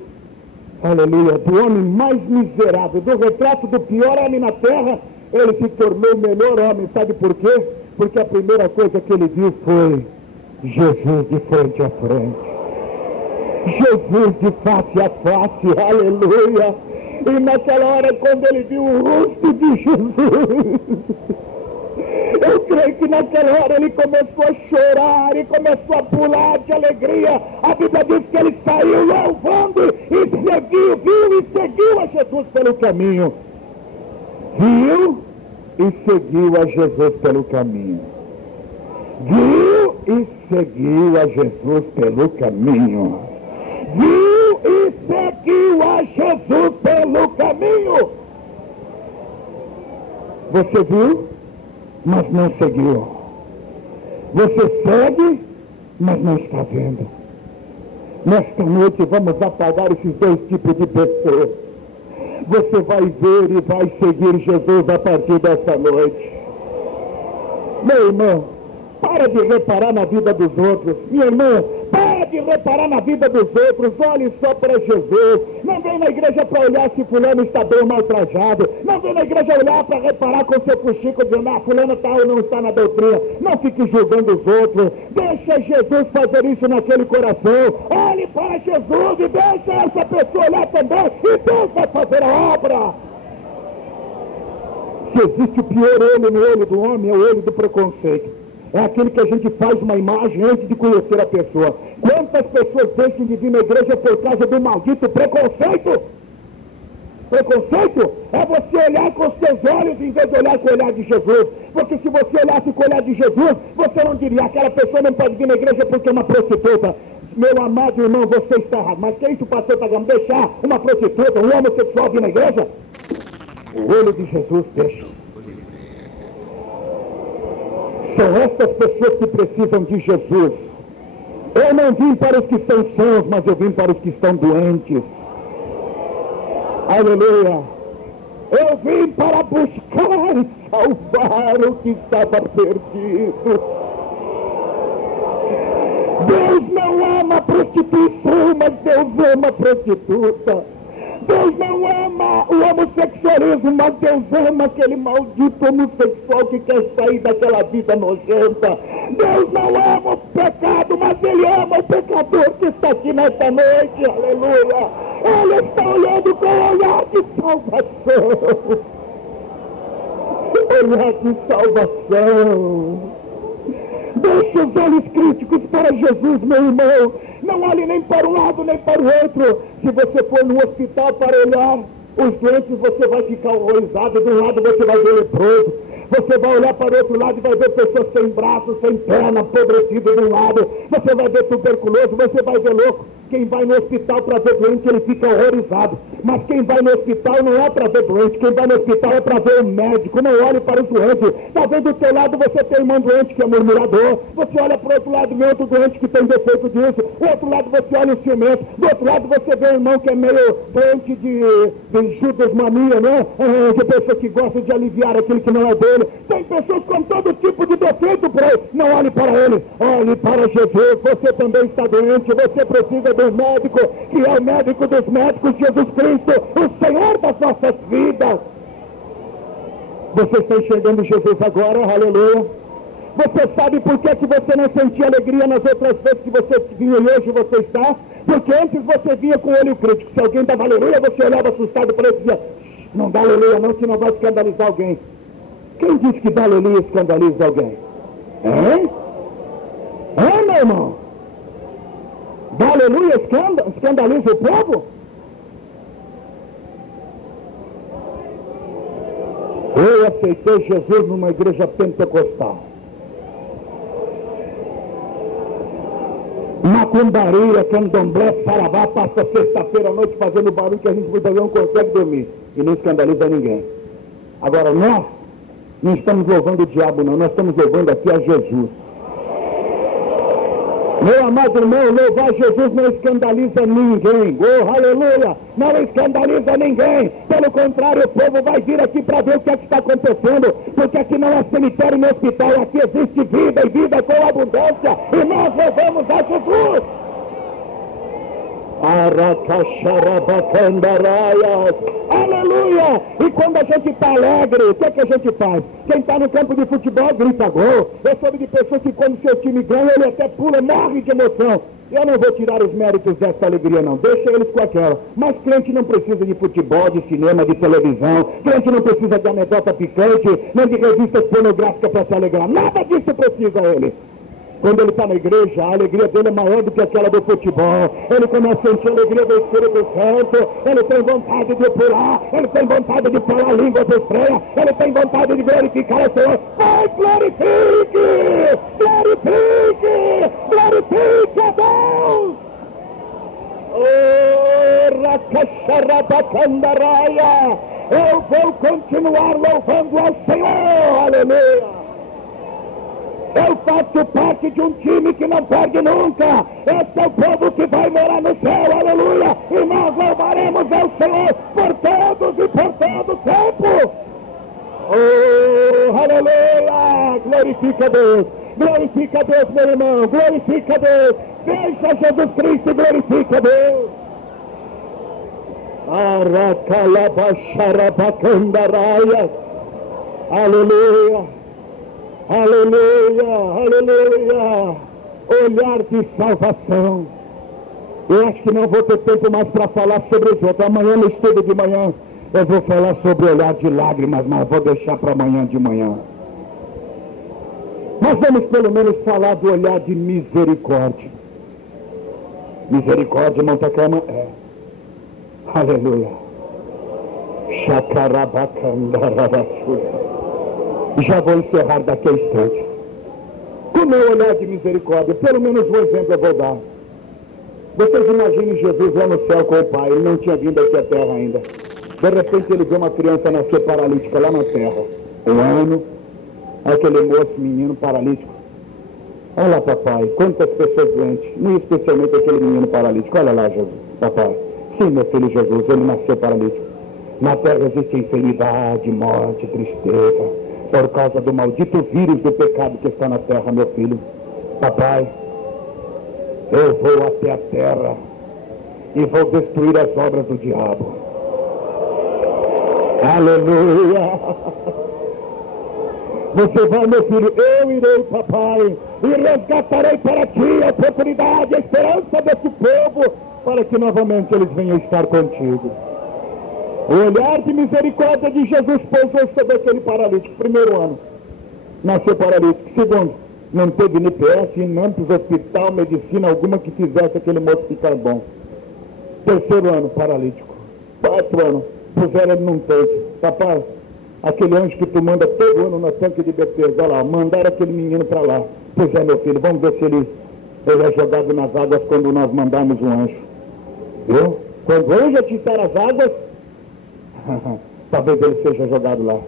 aleluia, do homem mais miserável, do retrato do pior homem na terra, ele se tornou o melhor homem. Sabe por quê? Porque a primeira coisa que ele viu foi Jesus de frente a frente. Jesus de face a face, aleluia. E naquela hora, quando ele viu o rosto de Jesus, eu creio que naquela hora ele começou a chorar e começou a pular de alegria. A Bíblia diz que ele saiu louvando e seguiu a Jesus pelo caminho. Viu e seguiu a Jesus pelo caminho. Viu e seguiu a Jesus pelo caminho. Viu e seguiu a Jesus pelo caminho. Você viu, mas não seguiu. Você segue, mas não está vendo. Nesta noite vamos apagar esses 2 tipos de pessoas. Você vai ver e vai seguir Jesus a partir dessa noite. Meu irmão, para de reparar na vida dos outros. Minha irmã, para de reparar na vida dos outros. Olhe só para Jesus. Não vem na igreja para olhar se fulano está bem ou mal trajado. Não vem na igreja olhar para reparar com seu fuxico, dizendo: fulano está ou não está na doutrina. Não fique julgando os outros. Deixa Jesus fazer isso naquele coração. Olhe para Jesus e deixa essa pessoa olhar também, e Deus vai fazer a obra. Se existe o pior olho no olho do homem, é o olho do preconceito. é aquele que a gente faz uma imagem antes de conhecer a pessoa. Quantas pessoas deixam de vir na igreja por causa do maldito preconceito? Preconceito é você olhar com os seus olhos em vez de olhar com o olhar de Jesus. Porque se você olhasse com o olhar de Jesus, você não diria, aquela pessoa não pode vir na igreja porque é uma prostituta. Meu amado irmão, você está errado. Mas que é isso, pastor Tagamo? Deixar uma prostituta, um homossexual vir na igreja? O olho de Jesus deixa. São estas pessoas que precisam de Jesus. Eu não vim para os que estão sãos, mas eu vim para os que estão doentes. Aleluia. Eu vim para buscar e salvar o que estava perdido. Deus não ama a prostituição, mas Deus ama a prostituta. Deus não ama o homossexualismo, mas Deus ama aquele maldito homossexual que quer sair daquela vida nojenta. Deus não ama o pecado, mas Ele ama o pecador que está aqui nesta noite. Aleluia. Ele está olhando com o olhar de salvação. Olhar de salvação. Deixe os olhos críticos para Jesus, meu irmão. Não olhe nem para um lado, nem para o outro. Se você for no hospital para olhar os doentes, você vai ficar horrorizado. De um lado você vai ver leproso. Você vai olhar para o outro lado e vai ver pessoas sem braços, sem perna, apodrecidas de um lado. Você vai ver tuberculoso, você vai ver louco. Quem vai no hospital para ver doente, ele fica horrorizado. Mas quem vai no hospital não é para ver doente. Quem vai no hospital é para ver o médico. Não olhe para os doentes. Talvez do teu lado você tenha um irmão doente que é murmurador. Você olha para o outro lado e vê outro doente que tem defeito disso. Do outro lado você olha o ciumento. Do outro lado você vê um irmão que é meio doente de Judas mania, né? De pessoa que gosta de aliviar aquilo que não é dele. Tem pessoas com todo tipo de defeito por aí. Não olhe para ele. Olhe para Jesus. Você também está doente. Você precisa do médico, que é o médico dos médicos, Jesus Cristo, o Senhor das nossas vidas. Você está enxergando Jesus agora, aleluia. Você sabe por que você não sentia alegria nas outras vezes que você vinha e hoje você está? Porque antes você vinha com o olho crítico. Se alguém dava aleluia, você olhava assustado para ele e dizia, não dá aleluia não, senão vai escandalizar alguém. Quem disse que dá aleluia escandaliza alguém? Meu irmão? Dá aleluia, escandaliza o povo? Eu aceitei Jesus numa igreja pentecostal. Macumbaria, candomblé, saravá, passa sexta-feira à noite fazendo barulho que a gente muitas vezes não consegue dormir. E não escandaliza ninguém. Agora nós não estamos louvando o diabo não, nós estamos louvando aqui a Jesus. Meu amado irmão, louvar Jesus não escandaliza ninguém. Oh, aleluia! Não escandaliza ninguém. Pelo contrário, o povo vai vir aqui para ver o que é que está acontecendo. Porque aqui não é cemitério nem hospital. Aqui existe vida e vida com abundância. E nós louvamos a Jesus. Aleluia! E quando a gente está alegre, o que é que a gente faz? Quem está no campo de futebol grita gol. Eu soube de pessoas que quando seu time ganha, ele até pula, morre de emoção. Eu não vou tirar os méritos dessa alegria não, deixa eles com aquela. Mas crente não precisa de futebol, de cinema, de televisão. Crente não precisa de anedota picante, nem de revistas pornográficas para se alegrar. Nada disso precisa ele. Quando ele está na igreja, a alegria dele é maior do que aquela do futebol. Ele começa a sentir a alegria do Espírito Santo. Ele tem vontade de pular. Ele tem vontade de falar a língua dos estranhos. Ele tem vontade de glorificar o Senhor. Vai, glorifique! Glorifique! Glorifique a Deus! Oh, Rakacharabacandaraia! Eu vou continuar louvando ao Senhor. Aleluia! Eu faço parte de um time que não perde nunca. Esse é o povo que vai morar no céu, aleluia. E nós louvaremos ao Senhor por todos e por todo o tempo. Oh, aleluia. Glorifica a Deus. Glorifica a Deus, meu irmão. Glorifica a Deus. Deixa Jesus Cristo e glorifica a Deus. Aracalabacharabacandaraia. Aleluia. Aleluia, aleluia, olhar de salvação. Eu acho que não vou ter tempo mais para falar sobre isso. Amanhã no estudo de manhã eu vou falar sobre olhar de lágrimas, mas vou deixar para amanhã de manhã. Nós vamos pelo menos falar do olhar de misericórdia. Misericórdia, Montacama, é. Aleluia. Já vou encerrar daqui a instante. Com o meu olhar de misericórdia, pelo menos um exemplo eu vou dar. Vocês imaginem Jesus lá no céu com o Pai, ele não tinha vindo aqui à terra ainda. De repente ele vê uma criança nascer paralítica lá na terra. Um ano, aquele moço, menino paralítico. Olha lá, papai, quantas pessoas doentes, e especialmente aquele menino paralítico. Olha lá, Jesus, papai. Sim, meu filho Jesus, ele nasceu paralítico. Na terra existe enfermidade, morte, tristeza, por causa do maldito vírus do pecado que está na terra, meu filho. Papai, eu vou até a terra e vou destruir as obras do diabo. Aleluia! Você vai, meu filho, eu irei, papai, e resgatarei para ti a oportunidade, a esperança desse povo, para que novamente eles venham estar contigo. O olhar de misericórdia de Jesus pousou sobre aquele paralítico. Primeiro ano, nasceu paralítico. Segundo, não teve NPS, INAMPS, hospital, medicina alguma que fizesse aquele moço ficar bom. Terceiro ano, paralítico. 4 anos, puseram ele num tanque. Papai, aquele anjo que tu manda todo ano no tanque de Betesda, olha lá, mandaram aquele menino para lá. Pois é, meu filho, vamos ver se ele é jogado nas águas quando nós mandarmos um anjo. Viu? Quando o anjo atiçar as águas, talvez ele seja jogado lá.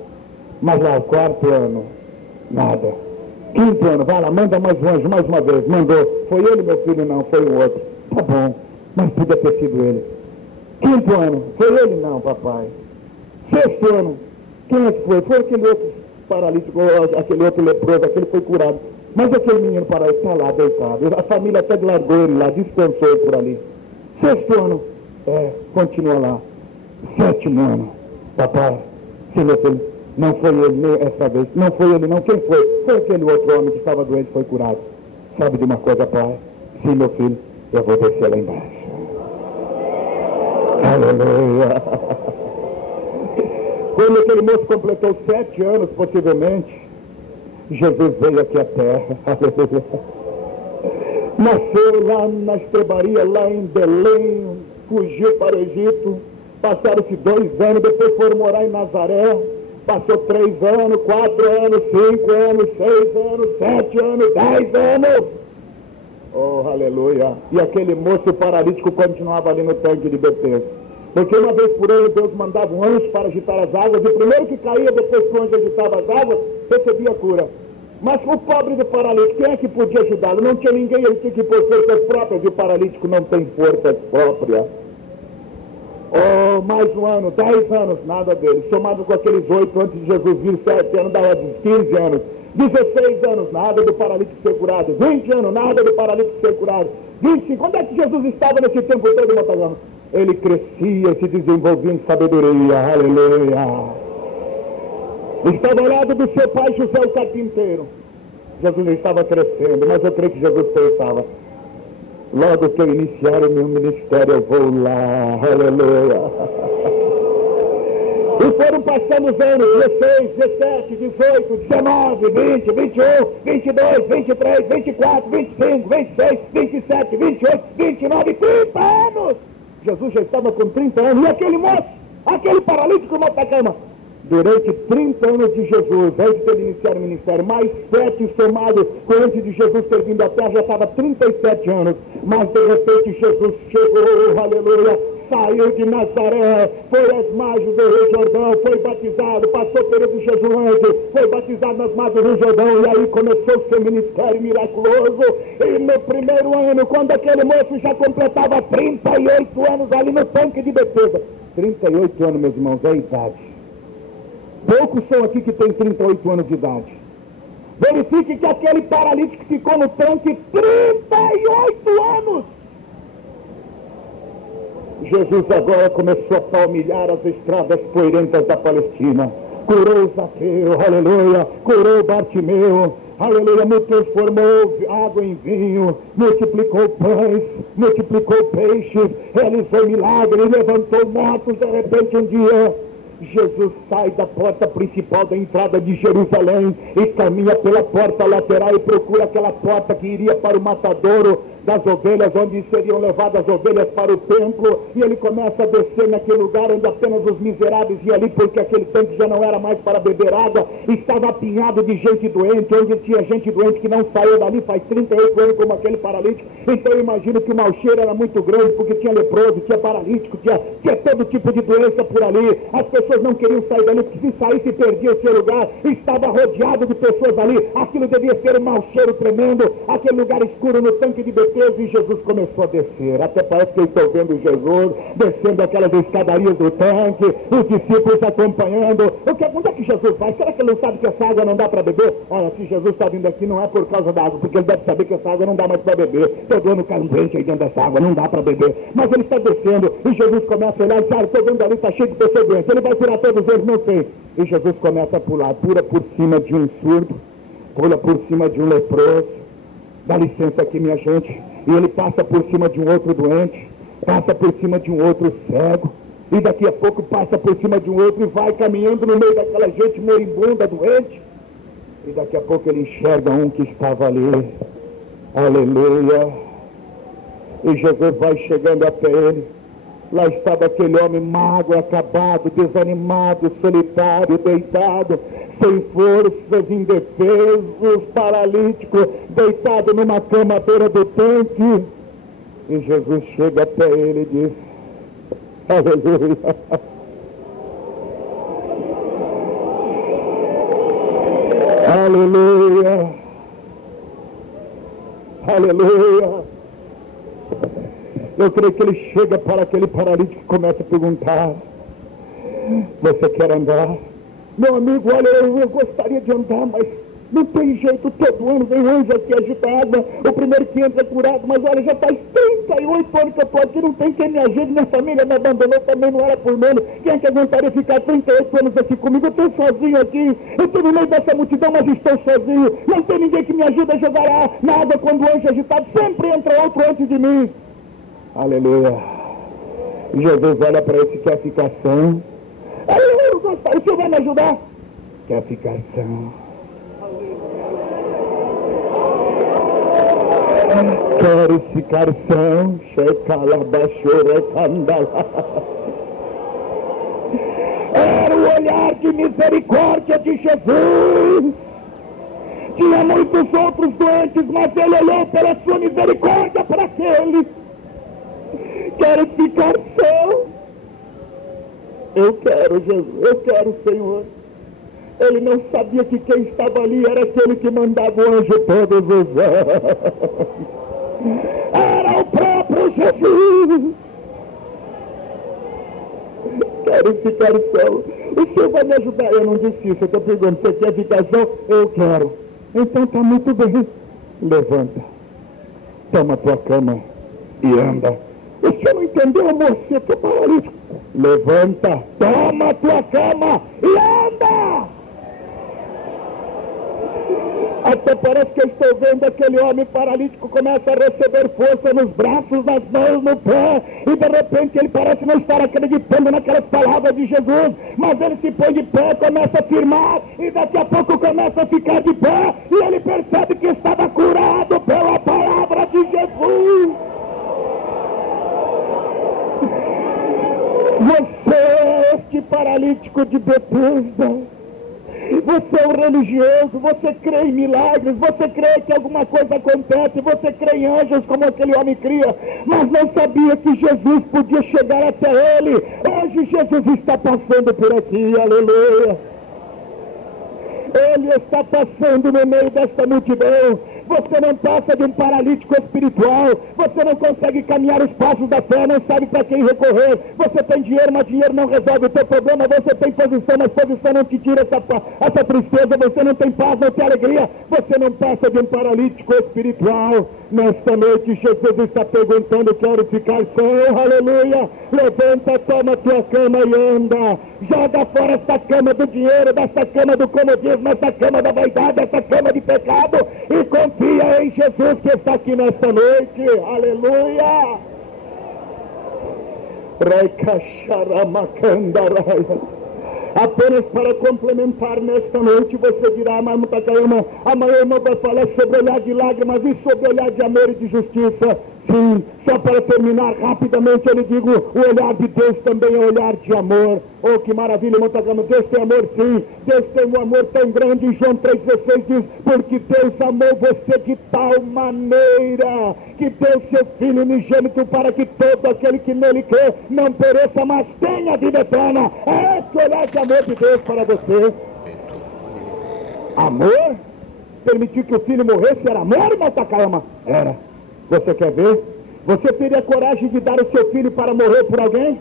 Mas lá, o 4º ano, nada. 5º ano, vai lá, manda mais um anjo, mais uma vez. Mandou. Foi ele, meu filho? Não, foi o outro. Tá bom, mas podia ter sido ele. 5º ano, foi ele? Não, papai. 6º ano, quem é que foi? Foi aquele outro paralítico, aquele outro leproso, aquele foi curado. Mas aquele menino paralítico está lá, deitado. A família até largou ele lá, descansou por ali. 6º ano, continua lá. 7º ano, papai, sim, meu filho, não foi ele nem essa vez, não foi ele não, quem foi? Foi aquele outro homem que estava doente e foi curado. Sabe de uma coisa, pai? Sim, meu filho, eu vou descer lá embaixo. Aleluia. Quando aquele moço completou 7 anos, possivelmente, Jesus veio aqui à terra. Aleluia. Nasceu lá na estrebaria, lá em Belém, fugiu para o Egito. Passaram-se 2 anos, depois foram morar em Nazaré. Passou 3 anos, 4 anos, 5 anos, 6 anos, 7 anos, 10 anos. Oh, aleluia. E aquele moço paralítico continuava ali no tanque de Betesda. Porque uma vez por ano Deus mandava um anjo para agitar as águas. E o primeiro que caía, depois que o anjo agitava as águas, recebia a cura. Mas o pobre do paralítico, quem é que podia ajudá-lo? Não tinha ninguém, ele tinha que pôr forças próprias. E o paralítico não tem forças próprias. Oh, mais um ano, 10 anos, nada dele. Somado com aqueles 8 antes de Jesus vir, 7 anos, dava 15 anos. 16 anos, nada do paralítico ser curado. 20 anos, nada do paralítico ser curado. 25, onde é que Jesus estava nesse tempo todo, Matagão? Ele crescia, se desenvolvia em sabedoria, aleluia. Estava ao lado do seu pai José o carpinteiro. Jesus estava crescendo, mas eu creio que Jesus pensava, logo que eu iniciar o meu ministério, eu vou lá, aleluia. E foram passando os anos, 16, 17, 18, 19, 20, 21, 22, 23, 24, 25, 26, 27, 28, 29, 30 anos. Jesus já estava com 30 anos, e aquele moço, aquele paralítico no Atacama, durante 30 anos de Jesus, antes de ele iniciar o ministério, mais 7 somados, antes de Jesus ter vindo à terra, já estava 37 anos, mas de repente Jesus chegou, aleluia, saiu de Nazaré, foi às margens do Rio Jordão, foi batizado, passou período jejuante, foi batizado nas margens do Rio Jordão, e aí começou o seu ministério miraculoso. E no primeiro ano, quando aquele moço já completava 38 anos ali no tanque de Betesda, 38 anos, meus irmãos, é a idade. Poucos são aqui que têm 38 anos de idade. Verifique que aquele paralítico ficou no tanque 38 anos. Jesus agora começou a palmilhar as estradas poeirentas da Palestina. Curou Zaqueu, aleluia. Curou Bartimeu, aleluia. Transformou água em vinho, multiplicou pães, multiplicou peixes, realizou milagres, levantou mortos. De repente um dia Jesus sai da porta principal da entrada de Jerusalém e caminha pela porta lateral e procura aquela porta que iria para o matadouro das ovelhas, onde seriam levadas as ovelhas para o templo, e ele começa a descer naquele lugar onde apenas os miseráveis iam ali, porque aquele tanque já não era mais para beber água, estava apinhado de gente doente, onde tinha gente doente que não saiu dali faz 38 anos como aquele paralítico. Então eu imagino que o mau cheiro era muito grande, porque tinha leproso, tinha paralítico, tinha todo tipo de doença por ali. As pessoas não queriam sair dali, porque se saísse perdia o seu lugar, estava rodeado de pessoas ali. Aquilo devia ser um mau cheiro tremendo, aquele lugar escuro no tanque de Betesda. E Jesus começou a descer. Até parece que eu estou vendo Jesus descendo aquelas escadarias do tanque, os discípulos acompanhando. Onde é que Jesus vai? Será que ele não sabe que essa água não dá para beber? Olha, se Jesus está vindo aqui não é por causa da água, porque ele deve saber que essa água não dá mais para beber. Estou vendo um doente aí dentro dessa água, não dá para beber. Mas ele está descendo e Jesus começa a olhar e diz, estou vendo ali, está cheio de pessoas doentes. Ele vai curar todos eles, não sei. E Jesus começa a pular, pula por cima de um surdo, pula por cima de um leproso. Dá licença aqui, minha gente. E ele passa por cima de um outro doente, passa por cima de um outro cego, e daqui a pouco passa por cima de um outro e vai caminhando no meio daquela gente moribunda, doente. E daqui a pouco ele enxerga um que estava ali. Aleluia. E Jesus vai chegando até ele. Lá estava aquele homem magro, acabado, desanimado, solitário, deitado, sem forças, indefeso, paralítico, deitado numa cama à beira do tanque. E Jesus chega até ele e diz, aleluia. Aleluia. Aleluia. Eu creio que ele chega para aquele paralítico e começa a perguntar, você quer andar? Meu amigo, olha, eu gostaria de andar, mas não tem jeito, todo ano vem um anjo aqui agitado, o primeiro que entra é curado, mas olha, já faz 38 anos que eu estou aqui, não tem quem me ajude, minha família me abandonou, também não era por menos, quem é que aguentaria ficar 38 anos aqui comigo? Eu estou sozinho aqui, eu estou no meio dessa multidão, mas estou sozinho, não tem ninguém que me ajude a jogar na água quando o anjo é agitado, sempre entra outro antes de mim. Aleluia. Jesus olha para esse que quer ficar são. Eu gostaria, o senhor vai me ajudar? Quer ficar são. Quero ficar são. Era o olhar de misericórdia de Jesus. Tinha muitos outros doentes, mas ele olhou pela sua misericórdia para aquele. Quero ficar são. Eu quero, Jesus, eu quero, Senhor. Ele não sabia que quem estava ali era aquele que mandava o anjo todos os anos. Era o próprio Jesus. Quero ficar são. O senhor vai me ajudar? Eu não disse isso, eu estou perguntando, você quer ficar são? Eu quero. Então está muito bem. Levanta, toma tua cama e anda. O senhor não entendeu, moço? Eu estou paralítico. Levanta, toma a tua cama e anda! Até parece que eu estou vendo aquele homem paralítico começa a receber força nos braços, nas mãos, no pé, e de repente ele parece não estar acreditando naquelas palavras de Jesus, mas ele se põe de pé, começa a firmar, e daqui a pouco começa a ficar de pé, e ele percebe que estava curado pela palavra de Jesus. Você é este paralítico de Betesda. Você é um religioso, você crê em milagres, você crê que alguma coisa acontece, você crê em anjos como aquele homem cria, mas não sabia que Jesus podia chegar até ele. Hoje Jesus está passando por aqui, aleluia. Ele está passando no meio desta multidão. Você não passa de um paralítico espiritual. Você não consegue caminhar os passos da fé, não sabe para quem recorrer. Você tem dinheiro, mas dinheiro não resolve o teu problema. Você tem posição, mas posição não te tira essa tristeza. Você não tem paz, não tem alegria. Você não passa de um paralítico espiritual. Nesta noite Jesus está perguntando, quero ficar são, aleluia. Levanta, toma tua cama e anda. Joga fora essa cama do dinheiro, dessa cama do comodismo, essa cama da vaidade, essa cama de pecado, e confia em Jesus que está aqui nesta noite, aleluia. Apenas para complementar nesta noite, você dirá, mas Montacaiama, amanhã o irmão vai falar sobre olhar de lágrimas e sobre olhar de amor e de justiça. Sim, só para terminar rapidamente, eu lhe digo, o olhar de Deus também é olhar de amor. Oh, que maravilha, Montacaiama, Deus tem amor, sim. Deus tem um amor tão grande, em João 3,16 diz, porque Deus amou você de tal maneira, que deu seu Filho unigênito para que todo aquele que nele crê não pereça, mas tenha vida eterna. É esse olhar de amor de Deus para você. Amor? Permitir que o filho morresse era amor, Montacaiama? Era. Você quer ver? Você teria coragem de dar o seu filho para morrer por alguém?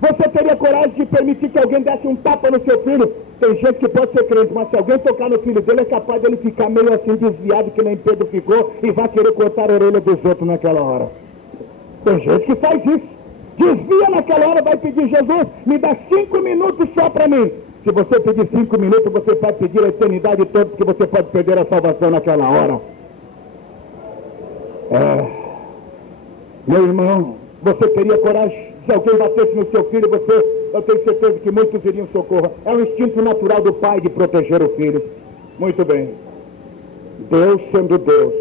Você teria coragem de permitir que alguém desse um tapa no seu filho? Tem gente que pode ser crente, mas se alguém tocar no filho dele, é capaz dele ficar meio assim desviado, que nem Pedro ficou, e vai querer cortar a orelha dos outros naquela hora. Tem gente que faz isso. Desvia naquela hora, vai pedir, Jesus, me dá 5 minutos só para mim. Se você pedir 5 minutos, você pode pedir a eternidade toda, porque você pode perder a salvação naquela hora. Meu irmão, você teria coragem? Se alguém batesse no seu filho, eu tenho certeza que muitos iriam socorrer. É um instinto natural do pai de proteger o filho. Muito bem. Deus sendo Deus,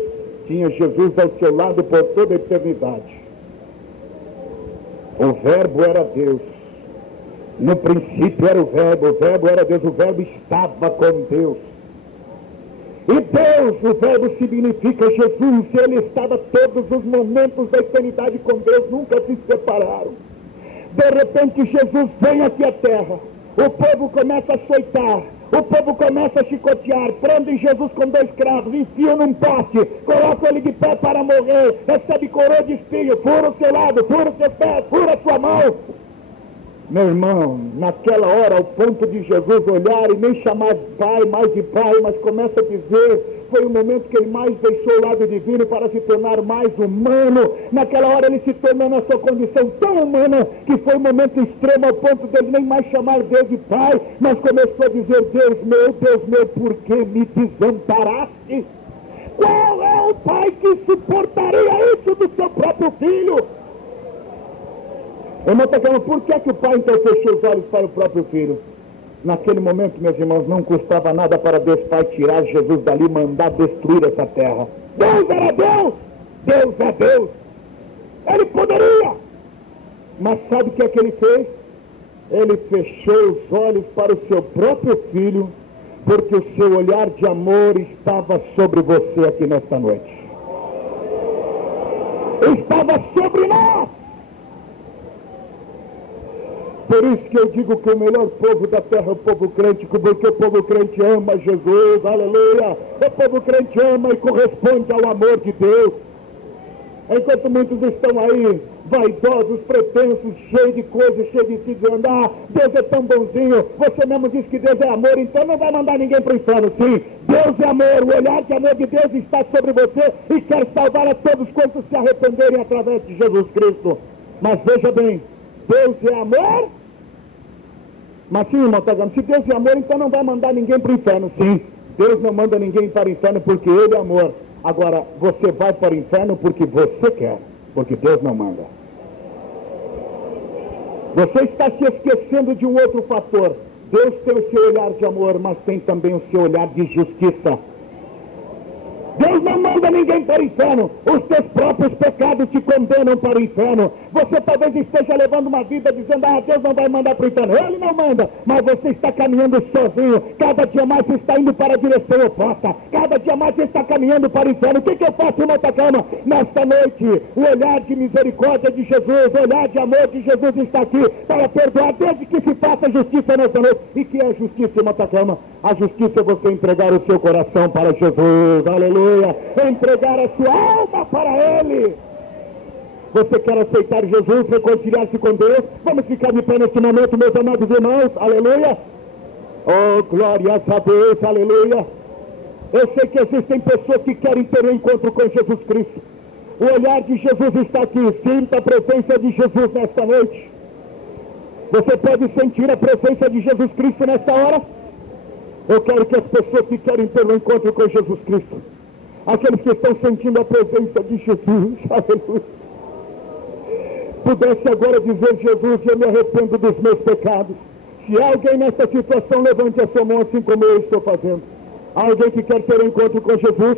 tinha Jesus ao seu lado por toda a eternidade. O verbo era Deus. No princípio era o verbo era Deus, o verbo estava com Deus. E Deus, o verbo significa Jesus, ele estava todos os momentos da eternidade com Deus, nunca se separaram. De repente Jesus vem aqui à terra, o povo começa a açoitar, o povo começa a chicotear, prendem Jesus com 2 cravos, enfiam num poste, colocam ele de pé para morrer, recebe coroa de espinho, fura o seu lado, fura o seu pé, fura a sua mão. Meu irmão, naquela hora, ao ponto de Jesus olhar e nem chamar pai, mais de pai, mas começa a dizer, foi o momento que ele mais deixou o lado divino para se tornar mais humano. Naquela hora ele se tornou na sua condição tão humana, que foi um momento extremo ao ponto de ele nem mais chamar Deus de pai, mas começou a dizer, Deus meu, por que me desamparaste? Qual é o pai que suportaria isso do seu próprio filho? Irmão, por que o pai então fechou os olhos para o próprio filho? Naquele momento, meus irmãos, não custava nada para Deus Pai tirar Jesus dali e mandar destruir essa terra. Deus era Deus! Deus é Deus! Ele poderia! Mas sabe o que é que ele fez? Ele fechou os olhos para o seu próprio filho, porque o seu olhar de amor estava sobre você aqui nesta noite. Estava sobre nós! Por isso que eu digo que o melhor povo da terra é o povo crente, porque o povo crente ama Jesus, aleluia. O povo crente ama e corresponde ao amor de Deus. Enquanto muitos estão aí, vaidosos, pretensos, cheios de coisas, cheios de si, dizendo, Deus é tão bonzinho, você mesmo diz que Deus é amor, então não vai mandar ninguém para o inferno. Sim, Deus é amor, o olhar de amor de Deus está sobre você e quer salvar a todos quantos se arrependerem através de Jesus Cristo. Mas veja bem, Deus é amor? Mas sim, irmão, se Deus é amor, então não vai mandar ninguém para o inferno. Sim, Deus não manda ninguém para o inferno porque Ele é amor. Agora, você vai para o inferno porque você quer, porque Deus não manda. Você está se esquecendo de um outro fator. Deus tem o seu olhar de amor, mas tem também o seu olhar de justiça. Deus não manda ninguém para o inferno. Os teus próprios pecados te condenam para o inferno. Você talvez esteja levando uma vida dizendo, Deus não vai mandar para o inferno. Ele não manda, mas você está caminhando sozinho. Cada dia mais você está indo para a direção oposta. Cada dia mais você está caminhando para o inferno. O que eu faço, irmão Takama? Nesta noite, o olhar de misericórdia de Jesus, o olhar de amor de Jesus está aqui para perdoar, desde que se faça justiça nesta noite. E que é a justiça, irmão Takama? A justiça é você entregar o seu coração para Jesus. Aleluia. Entregar a sua alma para Ele. Você quer aceitar Jesus, reconciliar-se com Deus? Vamos ficar de pé nesse momento, meus amados irmãos. Aleluia. Oh, glórias a Deus, aleluia. Eu sei que existem pessoas que querem ter um encontro com Jesus Cristo. O olhar de Jesus está aqui. Sinta a presença de Jesus nesta noite. Você pode sentir a presença de Jesus Cristo nesta hora? Eu quero que as pessoas que querem ter um encontro com Jesus Cristo, aqueles que estão sentindo a presença de Jesus, aleluia, pudesse agora dizer, Jesus, eu me arrependo dos meus pecados. Se há alguém nessa situação, levante a sua mão assim como eu estou fazendo. Há alguém que quer ter um encontro com Jesus?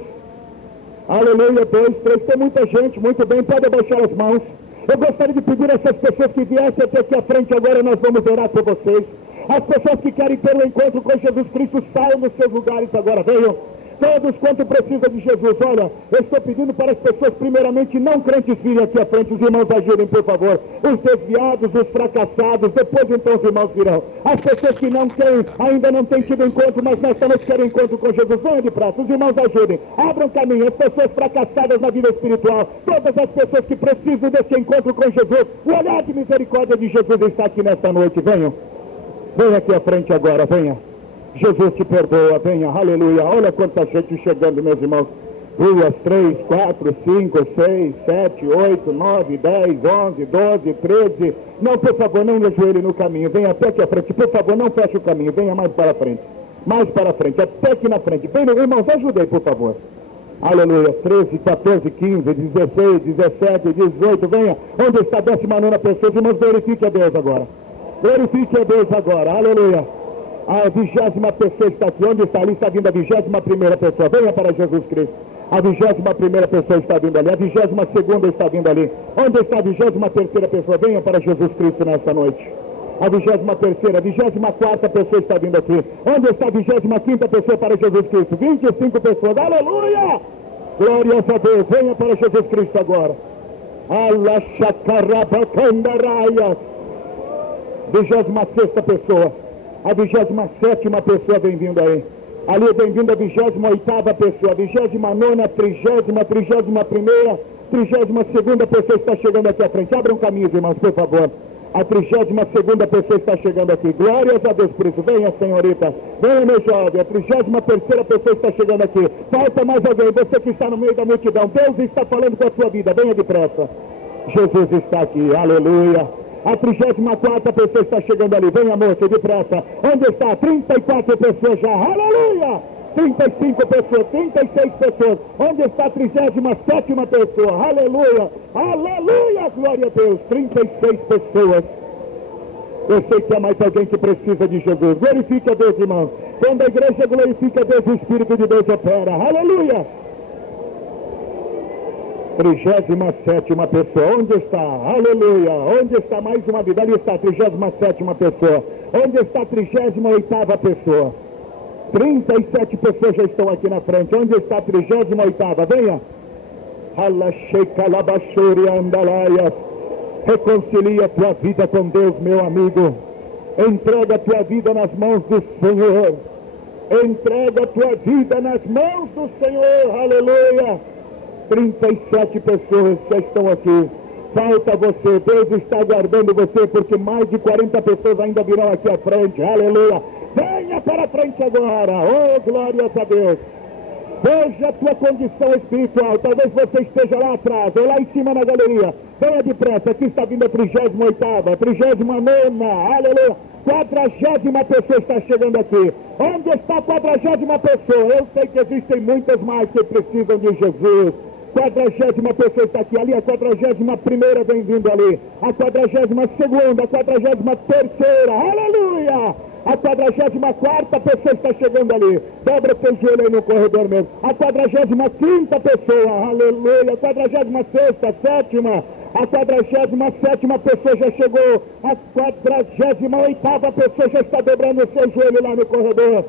Aleluia, 2, 3, tem muita gente, muito bem, pode abaixar as mãos. Eu gostaria de pedir a essas pessoas que viessem até aqui à frente agora, nós vamos orar por vocês. As pessoas que querem ter um encontro com Jesus Cristo, saiam dos seus lugares agora, venham. Todos quanto precisam de Jesus, olha, eu estou pedindo para as pessoas, primeiramente, não crentes virem aqui à frente, os irmãos ajudem, por favor. Os desviados, os fracassados, depois então os irmãos virão. As pessoas que não têm, ainda não têm tido encontro, mas nesta noite querem encontro com Jesus, venham de praça, os irmãos ajudem, abram caminho, as pessoas fracassadas na vida espiritual, todas as pessoas que precisam desse encontro com Jesus, o olhar de misericórdia de Jesus está aqui nesta noite, venham. Venha aqui à frente agora, venha. Jesus te perdoa, venha, aleluia. Olha quanta gente chegando, meus irmãos. 2, 3, 4, 5, 6, 7, 8, 9, 10, 11, 12, 13. Não, por favor, não ajoelhe no caminho. Venha até aqui à frente. Por favor, não feche o caminho. Venha mais para frente. Mais para frente. Até aqui na frente. Venha, irmãos, ajudem, por favor. Aleluia. 13, 14, 15, 16, 17, 18. Venha. Onde está a 19ª pessoa? Irmãos, glorifique a Deus agora. Glorifique a Deus agora. Aleluia. A 20ª pessoa está aqui. Onde está? Ali está vindo a 21ª pessoa. Venha para Jesus Cristo. A 21ª pessoa está vindo ali. A 22ª está vindo ali. Onde está a 23ª pessoa? Venha para Jesus Cristo nesta noite. A 23ª, a 24ª pessoa está vindo aqui. Onde está a 25ª pessoa para Jesus Cristo? 25 pessoas. Aleluia! Glórias a Deus. Venha para Jesus Cristo agora. Allah Shakarabakandaraia. 26ª pessoa. A 27ª pessoa vem vindo aí. Ali vem vindo a 28ª pessoa. A 29ª, 30ª, 31ª, 32ª pessoa está chegando aqui à frente. Abram caminhos, irmãos, por favor. A 32ª pessoa está chegando aqui. Glórias a Deus por isso. Venha, senhorita. Venha, meu jovem. A 33ª pessoa está chegando aqui. Falta mais alguém. Você que está no meio da multidão. Deus está falando com a sua vida. Venha depressa. Jesus está aqui. Aleluia. A 34ª pessoa está chegando ali. Venha, moça, depressa. Onde está? 34 pessoas já. Aleluia! 35 pessoas, 36 pessoas. Onde está a 37ª pessoa? Aleluia! Aleluia! Glória a Deus! 36 pessoas. Eu sei que há mais alguém que precisa de Jesus. Glorifique a Deus, irmão. Quando a igreja glorifica a Deus, o Espírito de Deus opera. Aleluia! 37ª pessoa, onde está? Aleluia! Onde está mais uma vida? Ali está a 37ª pessoa. Onde está a 38ª pessoa? 37 pessoas já estão aqui na frente. Onde está a 38ª? Venha! Reconcilia a tua vida com Deus, meu amigo. Entrega a tua vida nas mãos do Senhor. Entrega a tua vida nas mãos do Senhor. Aleluia! 37 pessoas já estão aqui. Falta você. Deus está aguardando você, porque mais de 40 pessoas ainda virão aqui à frente. Aleluia! Venha para a frente agora. Oh, glórias a Deus. Veja a tua condição espiritual. Talvez você esteja lá atrás ou lá em cima na galeria. Venha depressa. Aqui está vindo a 38ª, 39ª. Aleluia! 40ª pessoa está chegando aqui. Onde está a 40ª pessoa? Eu sei que existem muitas mais que precisam de Jesus. 40ª pessoa está aqui. Ali a 41ª vem vindo ali. A 42ª, a 43ª. Aleluia! A 44ª pessoa está chegando ali. Dobra teu joelho aí no corredor mesmo. A 45ª pessoa. Aleluia! A 46ª, 7ª. A 47ª pessoa já chegou. A 48ª pessoa já está dobrando o seu joelho lá no corredor.